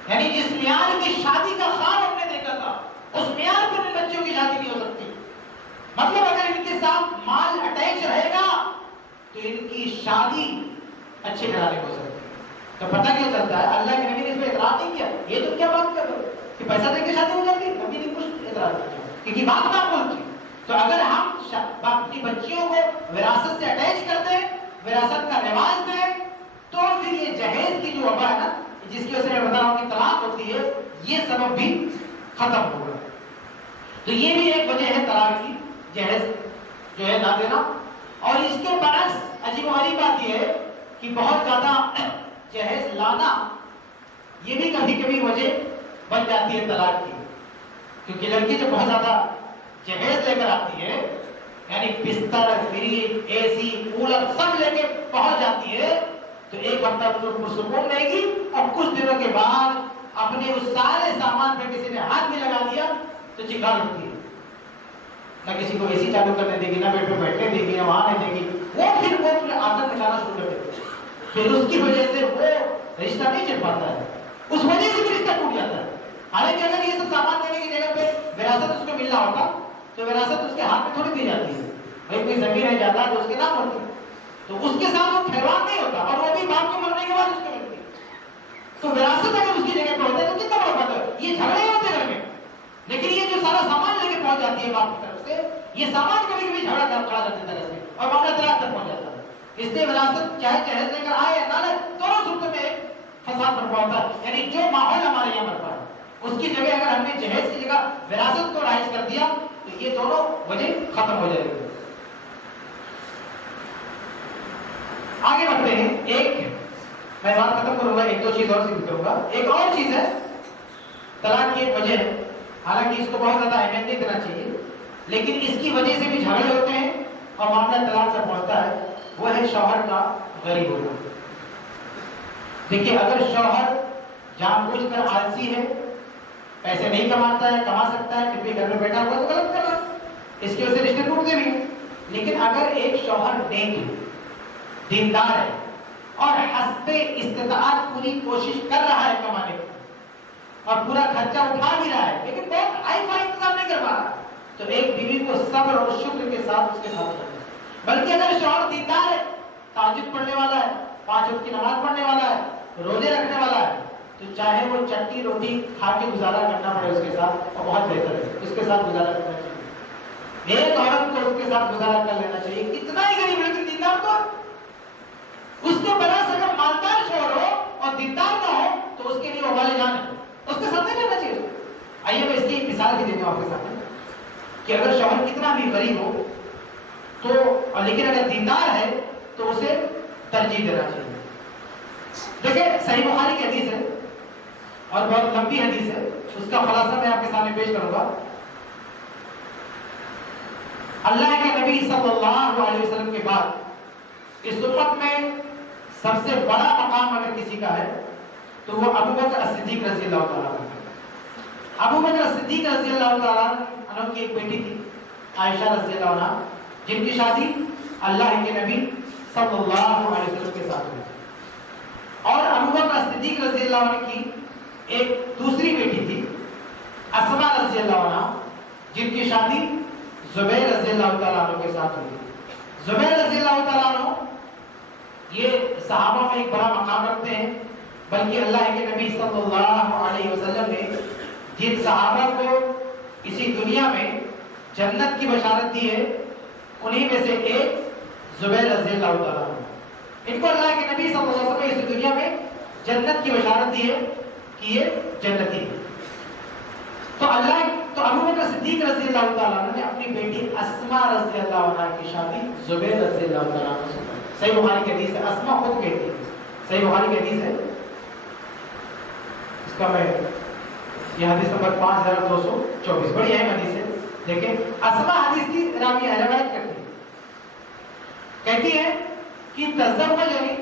یعنی جس معیار کی شادی کا خواب ہم نے دیکھا تھا اس معیار پر بچوں کی شادی نہیں ہو سکتی۔ مطلب اگر ان کے ساتھ مال اٹیچ رہے گا تو ان کی شادی اچھے گھرانے ہو سکتی ہے۔ تو پتہ کیا چلتا ہے؟ اللہ کے نبی نے اس پہ اعتراض نہیں کیا، یہ تم کیا بات کر رہے ہو کہ پیسہ دے کے شادی ہو جاتی ہے؟ نبی نے کچھ اعتراض نہیں کیا کیونکہ بات معقول تھی۔ تو اگر ہم اپنی بچیوں کو وراثت سے اٹیچ کر دیں، وراثت کا رواج دیں، تو پھر یہ جہیز کی جو وبا ہے نا جس کی وجہ سے میں بتا رہا ہوں کہ طلاق ہوتی ہے، یہ سبب بھی ختم ہوگا۔ تو یہ بھی ایک وجہ ہے طلاق کی، جہیز جو ہے نہ دینا۔ اور اس کے برعکس عجیب و غریب بات یہ ہے کہ بہت زیادہ جہیز لانا یہ بھی کبھی کبھی وجہ بن جاتی ہے طلاق کی، کیونکہ لڑکی جو بہت زیادہ جہیز لے کر آتی ہے، یعنی بستر، فریج، اے سی، کولر سب لے کے پہنچ جاتی ہے، تو ایک ہفتہ تو پرسکون رہے گی اور کچھ دنوں کے بعد اپنے اس سارے سامان پہ کسی نے ہاتھ بھی لگا دیا تو چنگار اٹھتی ہے، نہ کسی کو اے سی چالو کرنے دے گی، نہ بیڈ پہ بیٹھنے دے گی، نہ وہاں نہیں دے گی، وہ پھر آتش مچانا شروع کر دیتی ہے، پھر اس کی وجہ سے وہ رشتہ نہیں چل پاتا ہے، اس وجہ سے بھی رشتہ ٹوٹ جاتا ہے۔ حالانکہ اگر یہ سب سامان دینے کی جگہ پہ وراثت اس کو مل رہا ہوتا تو وراثت اس کے ہاتھ میں تھوڑی دی جاتی ہے، بھائی کوئی زمین ہے جاتا تو اس کے نام ہوتی، تو اس کے ساتھ وہ کھلواڑ نہیں ہوتا، اور وہ بھی باپ کے مرنے کے بعد اس کو ملتی۔ تو وراثت اگر اس کی جگہ پہ ہوتا ہے تو کتنا بڑا بات ہے، یہ جھگڑے ہوتے گھر میں، لیکن یہ جو سارا سامان لے کے پہنچ جاتی ہے باپ کی طرف سے، یہ سامان کبھی کبھی جھگڑا کھڑا کر دیتا ہے گھر میں اور معاملہ طلاق تک پہنچ جاتا ہے۔ اس لیے وراثت چاہے جہیز لے کر آئے یا نہ لے، دونوں صورتوں میں ایک فساد برپا ہوتا ہے، یعنی جو ماحول ہمارے یہاں برپا ہے اس کی جگہ اگر ہم نے جہیز کی جگہ وراثت کو رائج کر دیا تو یہ دونوں وجہ ختم ہو جائے گی۔ آگے بڑھتے ہیں، ایک میں بات ختم کروں گا، ایک دو چیز اور ذکر کروں گا۔ ایک اور چیز ہے طلاق کی ایک وجہ ہے، حالانکہ اس کو بہت زیادہ اہمیت نہیں دینا چاہیے، لیکن اس کی وجہ سے بھی جھگڑے ہوتے ہیں اور معاملہ طلاق سے پہنچتا ہے، وہ ہے شوہر کا غریب ہونا۔ دیکھیے اگر شوہر جان بوجھ کر آلسی ہے، پیسے نہیں کماتا ہے، کما سکتا ہے پھر بھی گھر میں بیٹھا ہوا تو غلط کر رہا ہے، اس کی وجہ سے رشتے ٹوٹتے بھی ہیں۔ لیکن اگر ایک شوہر نیک ہے، دیندار ہے اور حسب استطاعت پوری کوشش کر رہا ہے کمانے کی اور پورا خرچہ اٹھا بھی رہا ہے، لیکن بہت ہائی فائی انتظام نہیں کر پا رہا، تو ایک بیوی کو صبر اور شکر کے ساتھ اس کے ساتھ رہنا ہے۔ بلکہ اگر شوہر دیندار ہے، تہجد پڑھنے والا ہے، 5 وقت کی نماز پڑھنے والا ہے، روزے رکھنے والا ہے، تو چاہے وہ چٹی روٹی کھا کے گزارا کرنا پڑے اس کے ساتھ، اور بہت بہتر ہے اس کے ساتھ گزارا کرنا چاہیے۔ ایک عورت کو اس کے ساتھ گزارا کر لینا چاہیے، کتنا ہی غریب لیکن دیندار تو اس کے برعکس اگر مالدار شوہر ہو اور دیندار نہ ہو تو اس کے لیے وبال جان ہے، اس کے ساتھ نہیں رہنا چاہیے۔ آئیے میں اس کی ایک مثال بھی دیتا ہوں آپ کے سامنے کہ اگر شوہر کتنا بھی غریب ہو تو لیکن اگر دیندار ہے تو اسے ترجیح دینا چاہیے۔ دیکھیں صحیح بخاری کی حدیث ہے اور بہت لمبی حدیث ہے، اس کا خلاصہ میں آپ کے سامنے پیش کروں گا۔ اللہ کے نبی صلی اللہ علیہ وسلم کے بعد اس امت میں سب سے بڑا مقام اگر کسی کا ہے تو وہ ابو بکر الصدیق رضی اللہ تعالیٰ عنہ۔ ابو بکر الصدیق رضی اللہ تعالیٰ عنہ کی ایک بیٹی تھی عائشہ رضی اللہ عنہ، جن کی شادی اللہ کے نبی صلی اللہ علیہ وسلم کے ساتھ ہوئی، اور ابو بکر الصدیق رضی اللہ عنہ کی ایک دوسری بیٹی تھی اسما رضی اللہ عنہ، جن کی شادی زبیر رضی اللہ تعالیٰ عنہ کے ساتھ ہوئی۔ زبیر رضی اللہ تعالیٰ عنہ یہ صحابہ میں ایک بڑا مقام رکھتے ہیں، بلکہ اللہ کے نبی صلی اللہ علیہ وسلم نے جن صحابہ کو اسی دنیا میں جنت کی بشارت دی ہے انہی میں سے ایک زبیر رضی اللہ تعالیٰ عنہ، ان کو اللہ کے نبی صلی اللہ علیہ وسلم نے اسی دنیا میں جنت کی بشارت دی ہے کہ یہ جنتی ہے۔ تو ابو بکر صدیق رضی اللہ تعالیٰ عنہ نے اپنی بیٹی اسما رضی اللہ عنہ کی شادی زبیر رضی اللہ تعالیٰ عنہ سے کی۔ صحیح بخاری کی حدیث ہے، اسما خود کہتی ہے، صحیح بخاری کی حدیث ہے، اس کا میں یہ حدیث نمبر 5224 بڑی اہم حدیث ہے۔ دیکھیں اسما حدیث کی راوی ہے، روایت کرتی ہے، کہتی ہے کہ تزوجنی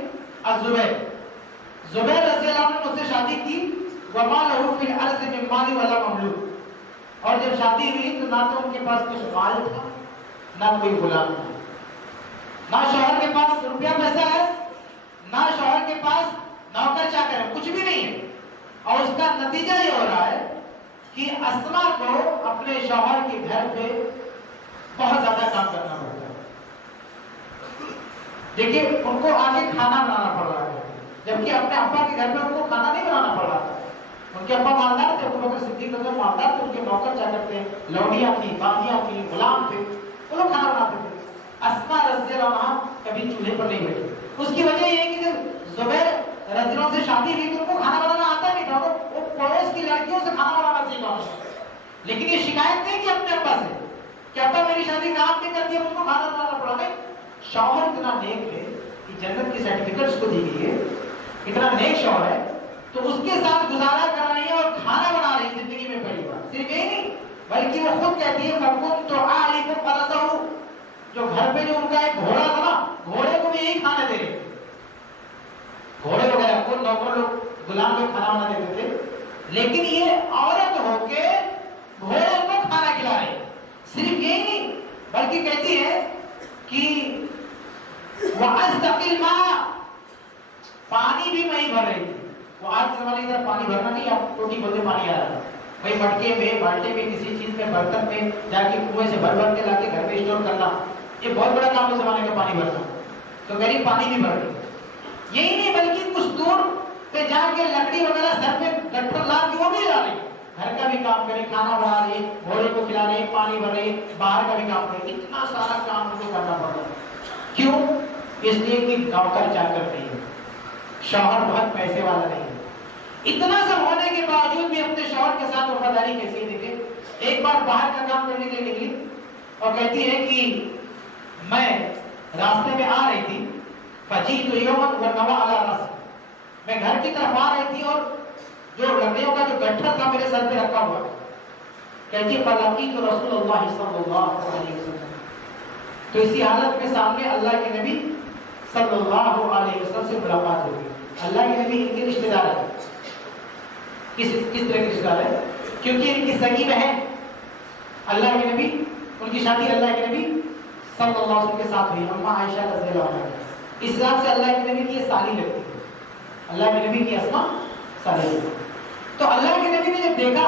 الزبیر، زبیر رضی اللہ عنہ نے مجھ سے شادی کی، وما له فی الارض من مال ولا مملوک، اور جب شادی ہوئی تو نہ تو ان کے پاس کچھ مال تھا نہ کوئی غلام تھا، نہ شوہر کے پاس روپیہ پیسہ ہے، نہ شوہر کے پاس نوکر چاکر ہے، کچھ بھی نہیں ہے، اور اس کا نتیجہ یہ ہو رہا ہے کہ اسما کو اپنے شوہر کے گھر پہ بہت زیادہ کام کرنا پڑتا ہے۔ دیکھیے ان کو آگے کھانا بنانا پڑ رہا ہے، جبکہ اپنے ابا کے گھر میں ان کو کھانا نہیں بنانا پڑ رہا تھا۔ ان کے ابا مالدار تھے، ابو بکر صدیق رضی اللہ مالدار تھے، ان کے نوکر چاکر تھے، لوڈیاں تھیں، باندیاں تھیں، غلام تھے، وہ لوگ کھانا بناتے تھے۔ اسما رضی اللہ عنہ کبھی چولہے پر نہیں بیٹھے۔ اس کی وجہ یہ ہے کہ جب زبیر رضی اللہ عنہ سے شادی ہوئی تو ان کو کھانا بنانا آتا نہیں تھا، وہ پڑوس کی لڑکیوں سے کھانا بنانا سیکھا، لیکن یہ شکایت نہیں کی اپنے ابا سے کہ ابا میری شادی کا آپ نے کر دیا، مجھ کو کھانا بنانا پڑا۔ نہیں، شوہر اتنا نیک ہے کہ جنت کی سرٹیفکیٹس کو دی گئی ہے، اتنا نیک شوہر ہے تو اس کے ساتھ گزارا کر رہی ہے اور کھانا بنا رہی ہے، زندگی میں پہلی بار۔ صرف یہی نہیں بلکہ وہ خود کہتی ہے فَكُنْتُ أَعْلِفُ فَرَسَهُ، جو گھر پہ جو ان کا ایک گھوڑا تھا نا، گھوڑے کو بھی یہی کھانے دے رہے، گھوڑے وغیرہ کو نوکر لوگ غلام لوگ کھانا بنا دیتے تھے، لیکن یہ عورت ہو کے گھوڑے کو کھانا کھلا رہی. صرف یہی نہیں بلکہ کہتی ہے کہ وَأَسْتَقِ الْمَاءَ، پانی بھی میں ہی بھر رہی تھی. وہ آج کے زمانے کی طرح پانی بھرنا نہیں، آپ ٹوٹی کھولتے پانی آ رہا ہے بھائی، مٹکے میں بالٹے میں کسی چیز میں برتن میں جا کے کنویں سے بھر بھر کے لا کے گھر میں اسٹور کرنا، یہ بہت بڑا کام ہے زمانے کا پانی بھرنا. تو کہہ رہی پانی بھی بھر رہی. یہی نہیں بلکہ کچھ دور پہ جا کے لکڑی وغیرہ سر پہ گٹھر لا کے وہ بھی لا رہی، گھر کا بھی کام کرے، کھانا بنا رہی، گھوڑے کو کھلا رہی، پانی بھر رہی، باہر کا بھی کام کرے. اتنا سارا کام مجھے کرنا پڑ رہا ہے. کیوں؟ اس لیے کہ نوکر چاکر نہیں ہے، شوہر بہت پیسے والا نہیں ہے. اتنا سب ہونے کے باوجود بھی اپنے شوہر کے ساتھ وفاداری کیسی دیکھے. ایک بار باہر کا کام کرنے کے لیے نکلی اور کہتی ہے کہ میں راستے میں آ رہی تھی، فجیت یومن ونوا علی راسی، میں گھر کی طرف آ رہی تھی اور جو لکڑیوں کا جو گٹھر تھا میرے سر پہ رکھا ہوا. کہتی ہے فلقیت رسول اللہ صلی اللہ علیہ وسلم، تو اسی حالت میں سامنے اللہ کے نبی صلی اللہ علیہ وسلم سے ملاقات ہوگی. اللہ کے نبی ان کے رشتے دار ہیں. کس طرح کے رشتے دار ہے؟ کیونکہ ان کی سگی بہن اللہ کے نبی، ان کی شادی اللہ کے نبی صلی اللہ علیہ وسلم کے ساتھ ہوئی، اماں عائشہ رضی اللہ عنہا. اس حساب سے اللہ کے نبی کی یہ سالی لگتی ہے، اللہ کے نبی کی اسما سالی لگتی. تو اللہ کے نبی نے جب دیکھا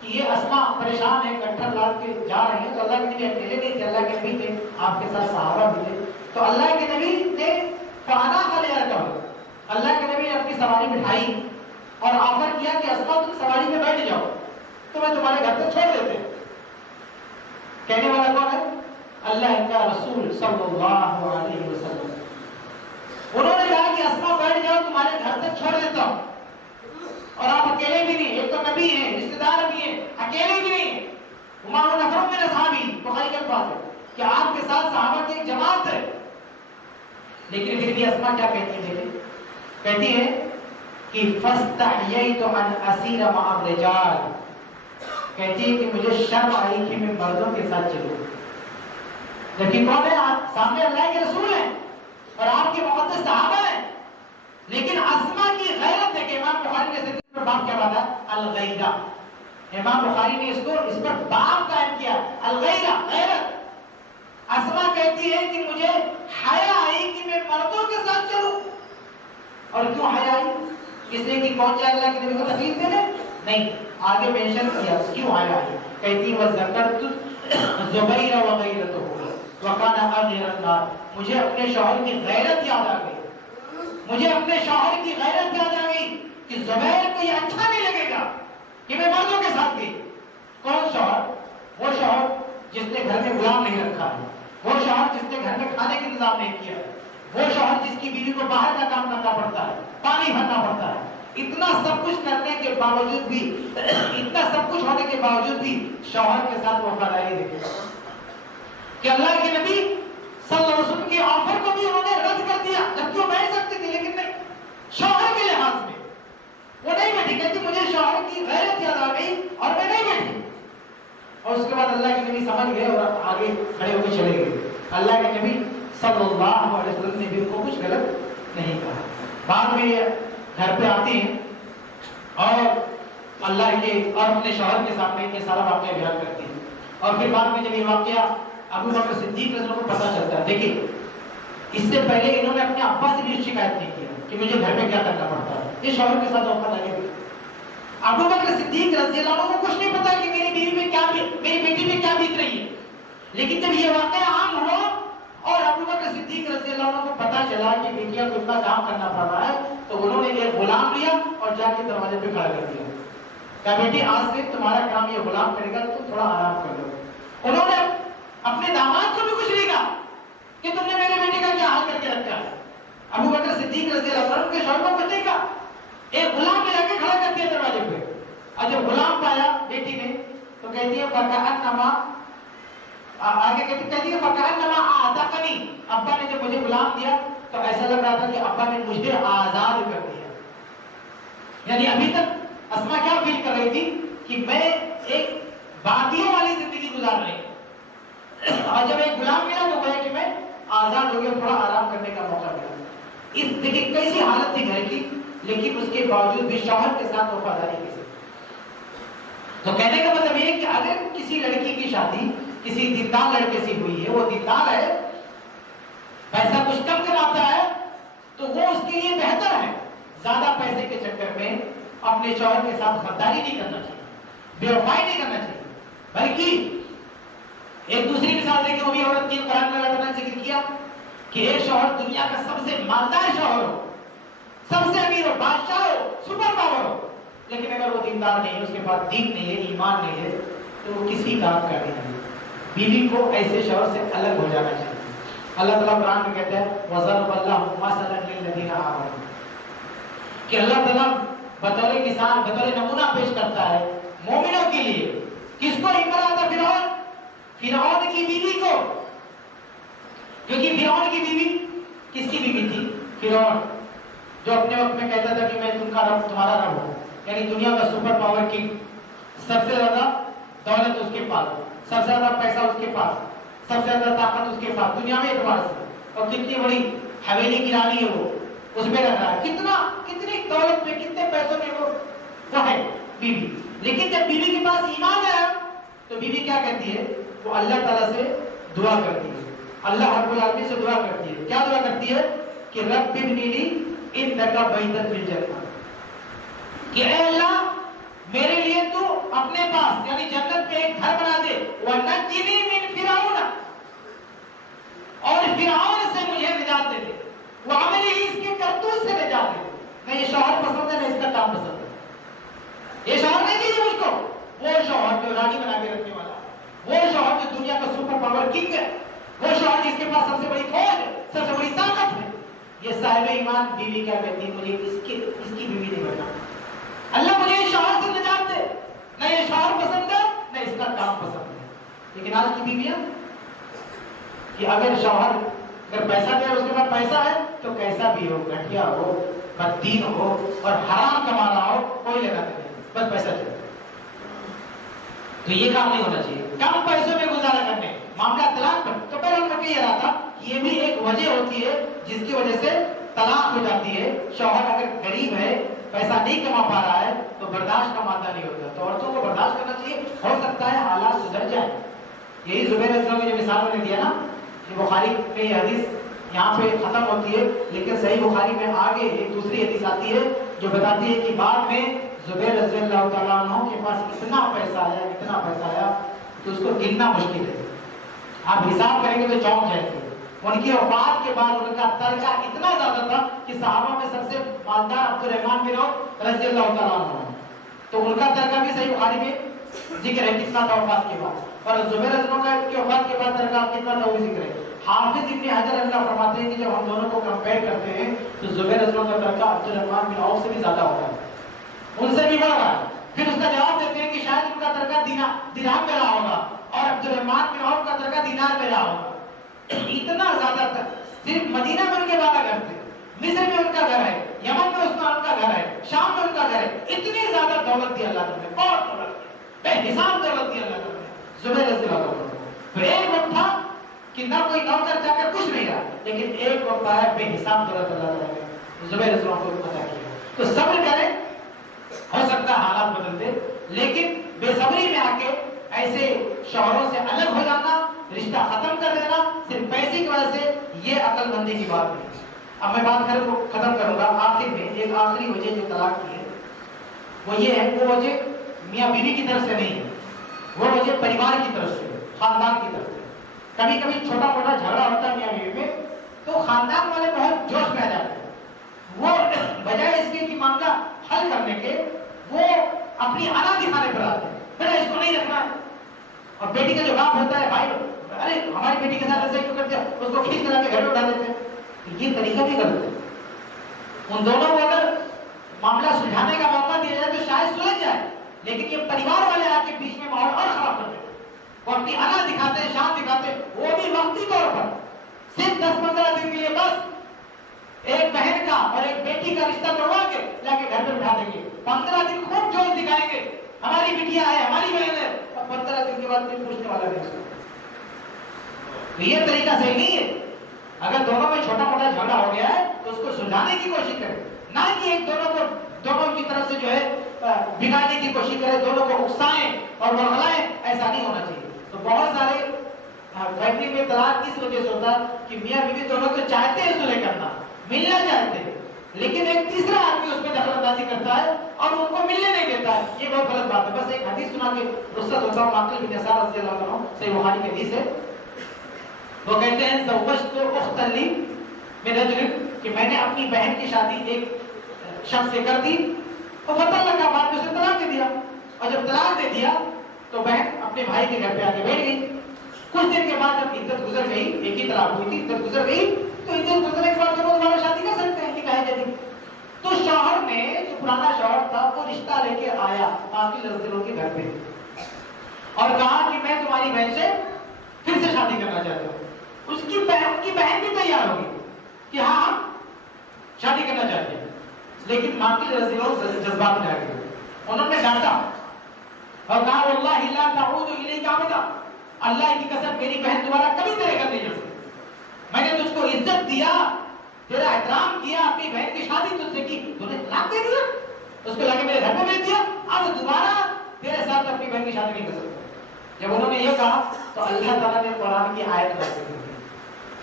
کہ یہ اسما پریشان ہے، گٹھر لاد کے جا رہے ہیں، تو اللہ کے نبی اکیلے نہیں تھے، اللہ کے نبی تھے، آپ کے ساتھ صحابہ بھی تھے. تو اللہ کے نبی نے فانا خلیہ کا، اللہ کے نبی نے اپنی سواری بٹھائی اور آفر کیا کہ اسما تم سواری میں بیٹھ جاؤ تو میں تمہارے گھر تک چھوڑ دیتے. کہنے والا کون ہے؟ اللہ کا رسول صلی اللہ علیہ وسلم. انہوں نے کہا کہ اسما بیٹھ جاؤ، تمہارے گھر تک چھوڑ دیتا ہوں. اور آپ اکیلے بھی نہیں، ایک تو نبی ہیں، رشتے دار بھی ہیں، اکیلے بھی نہیں. عمر نفر من اصحابی، بخاری کے الفاظ ہے کہ آپ کے ساتھ صحابہ کی ایک جماعت ہے. لیکن پھر بھی اسما کیا کہتی ہے؟ دیکھیں، کہتی ہے کہ فاستحییت ان اسیر مع الرجال، کہتی ہے کہ مجھے شرم آئی کہ میں مردوں کے ساتھ چلوں. لیکن کون ہے؟ آپ سامنے اللہ کے رسول ہیں اور آپ کے مقدس صحابہ ہیں. لیکن اسما کی غیرت ہے کہ امام بخاری نے اس پر باب کیا بات ہے؟ الغیرہ. امام بخاری نے اس پر باب قائم کیا، الغیرہ، غیرت. اسما کہتی ہے کہ مجھے حیا آئی کہ میں مردوں کے ساتھ چلوں. اور کیوں حیا آئی؟ اس لیے کہ کون جائے اللہ کے نبی کو تکلیف دینے؟ نہیں، آگے مینشن کیا کیوں حیا آئی. کہتی وذکرت زبیر وغیرتہ وکان اغیر النار، مجھے اپنے شوہر کی غیرت یاد آ گئی، مجھے اپنے شوہر کی غیرت یاد آ گئی کہ زبیر کو یہ اچھا نہیں لگے گا کہ میں مردوں کے ساتھ گئی. کون شوہر؟ وہ شوہر جس نے گھر میں غلام نہیں رکھا ہے، وہ شوہر جس نے گھر میں کھانے کا انتظام نہیں کیا ہے، وہ شوہر جس کی بیوی کو باہر کا کام کرنا پڑتا ہے، پانی بھرنا پڑتا ہے. اتنا سب کچھ کرنے کے باوجود بھی، اتنا سب کچھ ہونے کے باوجود بھی شوہر کے ساتھ وفاداری دیکھے کہ اللہ کے نبی صلی اللہ علیہ وسلم کی آفر کو بھی انہوں نے رد کر دیا، جبکہ وہ بیٹھ سکتے تھے لیکن نہیں. شوہر کے لحاظ میں وہ نہیں بیٹھی. کہتی مجھے شوہر کی غیرت یاد آ گئی اور میں نہیں بیٹھی. اور اس کے بعد اللہ کے نبی سمجھ گئے اور آگے کھڑے ہو کے چلے گئے. اللہ کے نبی صلی اللہ علیہ وسلم نے بھی ان کو کچھ غلط نہیں کہا. بعد میں یہ گھر پہ آتی ہیں اور اللہ کے اور اپنے شوہر کے سامنے یہ سارا واقعہ بیان کرتی ہیں. اور پھر بعد میں جب یہ واقعہ ابو بکر صدیق رضی اللہ عنہ کو پتہ چلتا ہے، دیکھیے اس سے پہلے انہوں نے اپنے ابا سے بھی شکایت نہیں کیا کہ مجھے گھر میں کیا کرنا پڑتا ہے. یہ شوہر کے ساتھ وفاداری ہے. ابو بکر صدیق رضی اللہ عنہ کو کچھ نہیں پتا کہ میری بیوی میں کیا، میری بیٹی میں کیا بیت رہی ہے. لیکن جب یہ واقعہ عام ہوا اور ابو بکر صدیق رضی اللہ عنہ کو پتا چلا کہ بیٹیاں کو اتنا کام کرنا پڑ رہا ہے، تو انہوں نے ایک غلام لیا اور جا کے دروازے پہ کھڑا کر دیا. کہا بیٹی آج سے تمہارا کام یہ غلام کرے گا، تو تھوڑا آرام کر لو. انہوں نے اپنے داماد کو بھی کچھ نہیں کہا کہ تم نے میرے بیٹے کا کیا حال کر کے رکھا ہے. ابو بکر صدیق رضی اللہ عنہ کے شوہر کو کچھ نہیں کہا. ایک غلام لے کے کھڑا کر دیا دروازے پہ. اور جب غلام پایا بیٹی نے تو کہتی ہے فکأنما، آگے کہتی ہے فکأنما اعتقنی، ابا نے جب مجھے غلام دیا تو ایسا لگ رہا تھا کہ ابا نے مجھے آزاد کر دیا. یعنی ابھی تک اسما کیا فیل کر رہی تھی کہ میں ایک باغیوں والی زندگی گزار رہی ہوں، اور جب ایک غلام ملا تو کہا کہ میں آزاد ہو گیا، تھوڑا آرام کرنے کا موقع ملا. اس دیکھیں کیسی حالت تھی گھر کی، لیکن اس کے باوجود بھی شوہر کے ساتھ وفاداری کیسے. کہ اگر کسی لڑکی کی شادی کسی دیندار لڑکے سے ہوئی ہے، وہ دیندار ہے، پیسہ کچھ کم کماتا ہے، تو وہ اس کے لیے بہتر ہے زیادہ پیسے کے چکر میں اپنے شوہر کے ساتھ غداری نہیں کرنا چاہیے، بے وفائی نہیں کرنا چاہیے، بلکہ ایک دوسری مثال دیکھیں، وہ بھی عورت کی قرآن میں اللہ تعالیٰ نے ذکر کیا کہ ایک شوہر دنیا کا سب سے مالدار شوہر ہو، سب سے امیر ہو، بادشاہ ہو، سپر پاور ہو، لیکن اگر وہ دیندار نہیں ہے، اس کے پاس دین نہیں ہے، ایمان نہیں ہے، تو وہ کسی کام کا نہیں ہے۔ بیوی کو ایسے شوہر سے الگ ہو جانا چاہیے۔ اللہ تعالیٰ قرآن میں کہتا ہے وَضَرَبَ اللَّهُ مَثَلًا لِلَّذِينَ آمَنُوا، کہ اللہ تعالیٰ بطور مثال، بطور نمونہ پیش کرتا ہے مومنوں کے لیے، کس کو؟ امرأۃ فرعون، فرعون کی بیوی کو، کیونکہ فرعون کی بیوی کس کی بیوی تھی؟ فرعون، جو اپنے وقت میں کہتا تھا کہ میں تم کا رب، تمہارا رب ہوں، یعنی دنیا کا سپر پاور کنگ، سب سے زیادہ دولت اس کے پاس، سب سے زیادہ پیسہ اس کے پاس، سب سے زیادہ طاقت اس کے پاس دنیا میں اعتبار سے، اور کتنی بڑی حویلی کی رانی ہے وہ اس میں رہ رہا ہے، کتنی دولت میں، کتنے پیسوں میں وہ ہے بیوی۔ لیکن جب بیوی کے پاس ایمان ہے تو بیوی کیا کہتی ہے؟ وہ اللہ تعالیٰ سے دعا کرتی ہے، اللہ رب العالمین سے دعا کرتی ہے۔ کیا دعا کرتی ہے؟ کہ رب ابنی لی عندک بیتا فی الجنہ، کہ اے اللہ میرے لیے تو اپنے پاس یعنی جنت میں ایک گھر بنا دے، وَنَجِّنِي مِن فِرْعَوْنَ، اور فرعون سے مجھے نجات دے دے، وَعَمَلِهِ، اس کے کرتوت سے نجات دے دے۔ نہ یہ شوہر پسند ہے نہ اس کا کام پسند ہے، یہ شوہر نہیں چاہیے مجھ کو، وہ شوہر جو رانی بنا کے رکھنے والا ہے، وہ شوہر جو دنیا کا سپر پاور کنگ ہے، وہ شوہر جس کے پاس سب سے بڑی فوج ہے، سب سے بڑی طاقت ہے۔ یہ صاحب ایمان بیوی کیا کہتی ہے؟ مجھے اس کی بیوی نہیں بننا، اللہ مجھے اس شوہر سے نجات دے، نہ یہ شوہر پسند ہے نہ اس کا کام پسند ہے۔ لیکن آج کی بیویاں کہ اگر شوہر اگر پیسہ دے، اس کے پاس پیسہ ہے تو کیسا بھی ہو، گھٹیا ہو، بددین ہو اور حرام کما رہا ہو، کوئی لینا نہیں، بس پیسہ چاہیے۔ تو یہ کام نہیں ہونا چاہیے، کم پیسوں میں گزارا کرنے۔ معاملہ طلاق پر تو پہلے ہم کہہ رہا تھا یہ بھی ایک وجہ ہوتی ہے جس کی وجہ سے طلاق ہو جاتی ہے۔ شوہر اگر غریب ہے، پیسہ نہیں کما پا رہا ہے تو برداشت کا مادہ نہیں ہوتا، تو عورتوں کو برداشت کرنا چاہیے، ہو سکتا ہے حالات سدھر جائیں۔ یہی زبیر رضی اللہ عنہ کی جو مثال میں نے دیا نا، کہ بخاری میں یہ حدیث یہاں پہ ختم ہوتی ہے، لیکن صحیح بخاری میں آگے ایک دوسری حدیث آتی ہے جو بتاتی ہے کہ بعد میں زبیر رضی اللہ تعالیٰ عنہ کے پاس اتنا پیسہ آیا کہ اس کو گننا مشکل ہے، آپ حساب کریں گے تو چونک جائیں گے۔ ان کی وفات کے بعد ان کا ترکہ اتنا زیادہ تھا کہ صحابہ میں سب سے مالدار عبد الرحمن بن عوف رضی اللہ تعالیٰ عنہ، تو ان کا ترکہ بھی صحیح بخاری میں ذکر ہے کتنا تھا وفات کے بعد، اور زبیر رضی اللہ عنہ کی وفات کے بعد ترکہ کتنا تھا وہ ذکر ہے۔ حافظ ابن حجر اللہ فرماتے ہیں کہ جب ہم دونوں کو کمپیئر کرتے ہیں تو زبیر رضی اللہ عنہ کا ترکہ عبد الرحمن بن عوف سے بھی زیادہ ہوتا ہے، ان سے بھی بڑھ رہا ہے۔ پھر اس کا جواب دیتے ہیں کہ شاید ان کا ترکہ درہم میں رہا ہوگا اور عبد الرحمن بن عوف کا ترکہ دینار میں رہا ہوگا۔ اتنا زیادہ تر صرف مدینہ میں ان کے 12 گھر تھے، مصر میں ان کا گھر ہے، یمن میں ان کا گھر ہے، شام میں ان کا گھر ہے، اتنی زیادہ دولت دی اللہ تعالیٰ نے، بہت دولت دی، بے حساب دولت دی اللہ تعالیٰ نے زبیر رضی اللہ عنہ کو۔ تو ایک وقت تھا کہ نہ کوئی نوکر جا کر کچھ نہیں رہا، لیکن ایک وقت آیا بے حساب دولت اللہ تعالیٰ نے زبیر رضی اللہ عنہ کو عطا کیا۔ تو صبر کریں، ہو سکتا ہے حالات بدلتے، لیکن بے صبری میں آ کے ایسے شوہروں سے الگ ہو جانا، رشتہ ختم کر دینا صرف پیسے کی وجہ سے، یہ عقل مندی کی بات نہیں۔ اب میں بات ختم کروں گا آخر میں، ایک آخری وجہ جو طلاق کی ہے وہ یہ ہے، وہ وجہ میاں بیوی کی طرف سے نہیں ہے، وہ وجہ پریوار کی طرف سے، خاندان کی طرف سے۔ کبھی کبھی چھوٹا موٹا جھگڑا ہوتا ہے میاں بیوی میں تو خاندان والے بہت جوش میں آ جاتے ہیں، وہ بجائے اس کے کہ معاملہ حل کرنے کے وہ اپنی انا دکھانے پر آتے ہیں، بیٹا اس کو نہیں رکھنا ہے، اور بیٹی کا جو باپ ہوتا ہے بھائی ارے ہماری بیٹی کے ساتھ ایسے کیوں کرتے ہیں، اس کو کھینچ کر کے گھر میں اٹھا دیتے ہیں، یہ طریقہ بھی غلط ہے۔ ان دونوں کو اگر معاملہ سلجھانے کا موقع دیا جائے تو شاید سلجھ جائے، لیکن یہ پریوار والے آ کے بیچ میں ماحول اور خراب کر دیتے ہیں، وہ اپنی انا دکھاتے ہیں، شان دکھاتے ہیں، وہ بھی وقتی طور پر صرف 10-15 دن کے لیے، بس ایک بہن کا اور ایک بیٹی کا رشتہ توڑوا کے لا کے گھر میں بٹھا دیں گے، 15 دن خوب جوش دکھائیں گے، ہماری بیٹیاں ہے، ہماری بہن ہے، اور 15 دن کے بعد پھر پوچھنے والا نہیں۔ تو یہ طریقہ صحیح نہیں ہے۔ اگر دونوں میں چھوٹا موٹا جھگڑا ہو گیا ہے تو اس کو سلجھانے کی کوشش کریں، نہ کہ ایک دونوں کی طرف سے جو ہے بگاڑنے کی کوشش کریں، دونوں کو اکسائیں اور ورغلائیں طلاق اس وجہ سے ہوتا ہے کہ میاں بیوی دونوں تو چاہتے ہیں صلح کرنا، ملنا چاہتے ہیں، لیکن ایک تیسرا آدمی اس میں دخل اندازی کرتا ہے اور ان کو ملنے نہیں دیتا ہے. یہ بہت غلط بات ہے. بس ایک حدیث سنا کے رخصت ہوتا ہوں. معقل بن یسار رضی اللہ عنہ، صحیح بخاری کی حدیث ہے، وہ کہتے ہیں زوجت اخت لی من رجل، کہ میں نے اپنی بہن کی شادی ایک شخص سے کر دی، اور پتہ لگا بعد میں اسے طلاق دے دیا، اور جب طلاق دے دیا تو بہن اپنے بھائی کے گھر پہ آ کے بیٹھ گئی. کچھ دن کے بعد جب عدت گزر گئی، ایک ہی طلاق ہوئی تھی، عدت گزر گئی تو عدت گزرنے کے بعد دونوں دوبارہ شادی کر سکتے ہیں، نکاح جدید. تو شوہر نے، جو پرانا شوہر تھا، وہ رشتہ لے کے آیا باقی لڑکیوں کے گھر پہ اور کہا کہ میں تمہاری بہن سے پھر سے شادی کرنا چاہتا ہوں. اس کی بہن بھی تیار ہوگی کہ ہاں ہم شادی کرنا چاہتے ہیں، لیکن باقی لڑکیوں جذبات میں آ گئے. انہوں نے ڈانٹا اور کہا واللہ لا تعود الیک ابدا، اللہ کی قسم میری بہن دوبارہ کبھی تیرے گھر نہیں جا سکتی. میں نے تجھ کو عزت دیا، تیرا احترام کیا، اپنی بہن کی شادی تجھ سے کی، تو نے طلاق دے دیا، اس کو لا کے میرے گھر میں بھیج دیا، اب دوبارہ تیرے ساتھ اپنی بہن کی شادی نہیں کر سکتا. جب انہوں نے یہ کہا تو اللہ تعالیٰ نے قرآن کی آیت نازل کی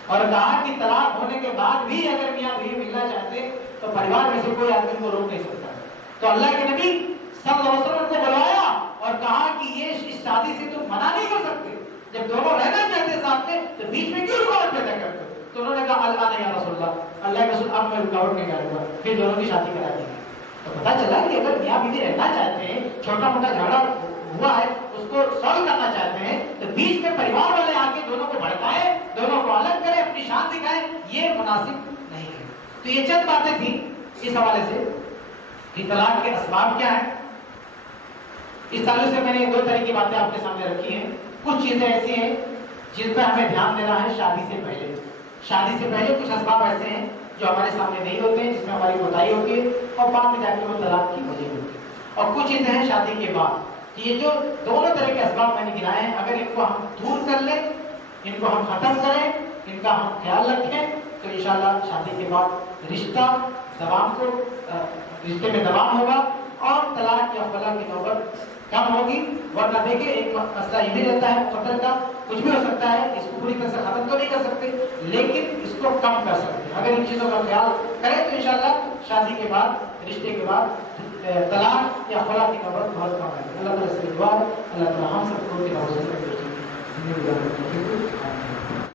اور کہا کہ طلاق ہونے کے بعد بھی اگر میاں بیوی ملنا چاہتے تو پریوار میں سے کوئی آدمی کو روک نہیں سکتا. تو اللہ کے نبی صلی اللہ علیہ وسلم کو بلایا اور کہا کہ یہ اس شادی سے تم منع نہیں کر سکتے، جب دونوں رہنا چاہتے ساتھ میں تو بیچ میں کیوں رکاوٹ پیدا کرتے؟ تو انہوں نے کہا اللہ یا رسول اللہ کے رسول اب میں رکاوٹ نہیں ڈالوں گا، پھر دونوں کی شادی کرا دی. تو پتا چلا کہ اگر میاں بیوی رہنا چاہتے ہیں، چھوٹا موٹا جھگڑا ہوا ہے اس کو سالو کرنا چاہتے ہیں، تو بیچ میں پریوار والے آ کے دونوں کو بھڑکائیں، دونوں کو الگ کریں، اپنی شان دکھائیں، یہ مناسب نہیں ہے. تو یہ چند باتیں تھیں اس حوالے سے کہ طلاق کے اسباب کیا ہیں. اس تعلق سے میں نے دو طرح کی باتیں آپ کے سامنے رکھی ہیں. کچھ چیزیں ایسی ہیں جن پر ہمیں دھیان دینا ہے شادی سے پہلے. شادی سے پہلے کچھ اسباب ایسے ہیں جو ہمارے سامنے نہیں ہوتے ہیں، جس میں ہماری کوتاہی ہوتی ہے اور بعد میں جا کے وہ طلاق کی وجہ ہوتی ہے. اور کچھ چیزیں ہیں شادی کے بعد. یہ جو دونوں طرح کے اسباب میں نے گنائے ہیں، اگر ان کو ہم دور کر لیں، ان کو ہم ختم کریں، ان کا ہم خیال رکھیں تو انشاءاللہ شادی کے بعد رشتہ رشتے میں دوام ہوگا اور طلاق یا خلا کی نوبت کم ہوگی. ورنہ دیکھیں ایک مسئلہ یہ بھی رہتا ہے قدر کا، کچھ بھی ہو سکتا ہے، اس کو پوری طرح سے ختم تو نہیں کر سکتے لیکن اس کو کم کر سکتے ہیں. اگر ان چیزوں کا خیال کریں تو انشاءاللہ شادی کے بعد، رشتے کے بعد طلاق یا خلا کی نوبت بہت کم ہے. اللہ تعالیٰ سے دعا ہے اللہ تعالیٰ ہم سب کو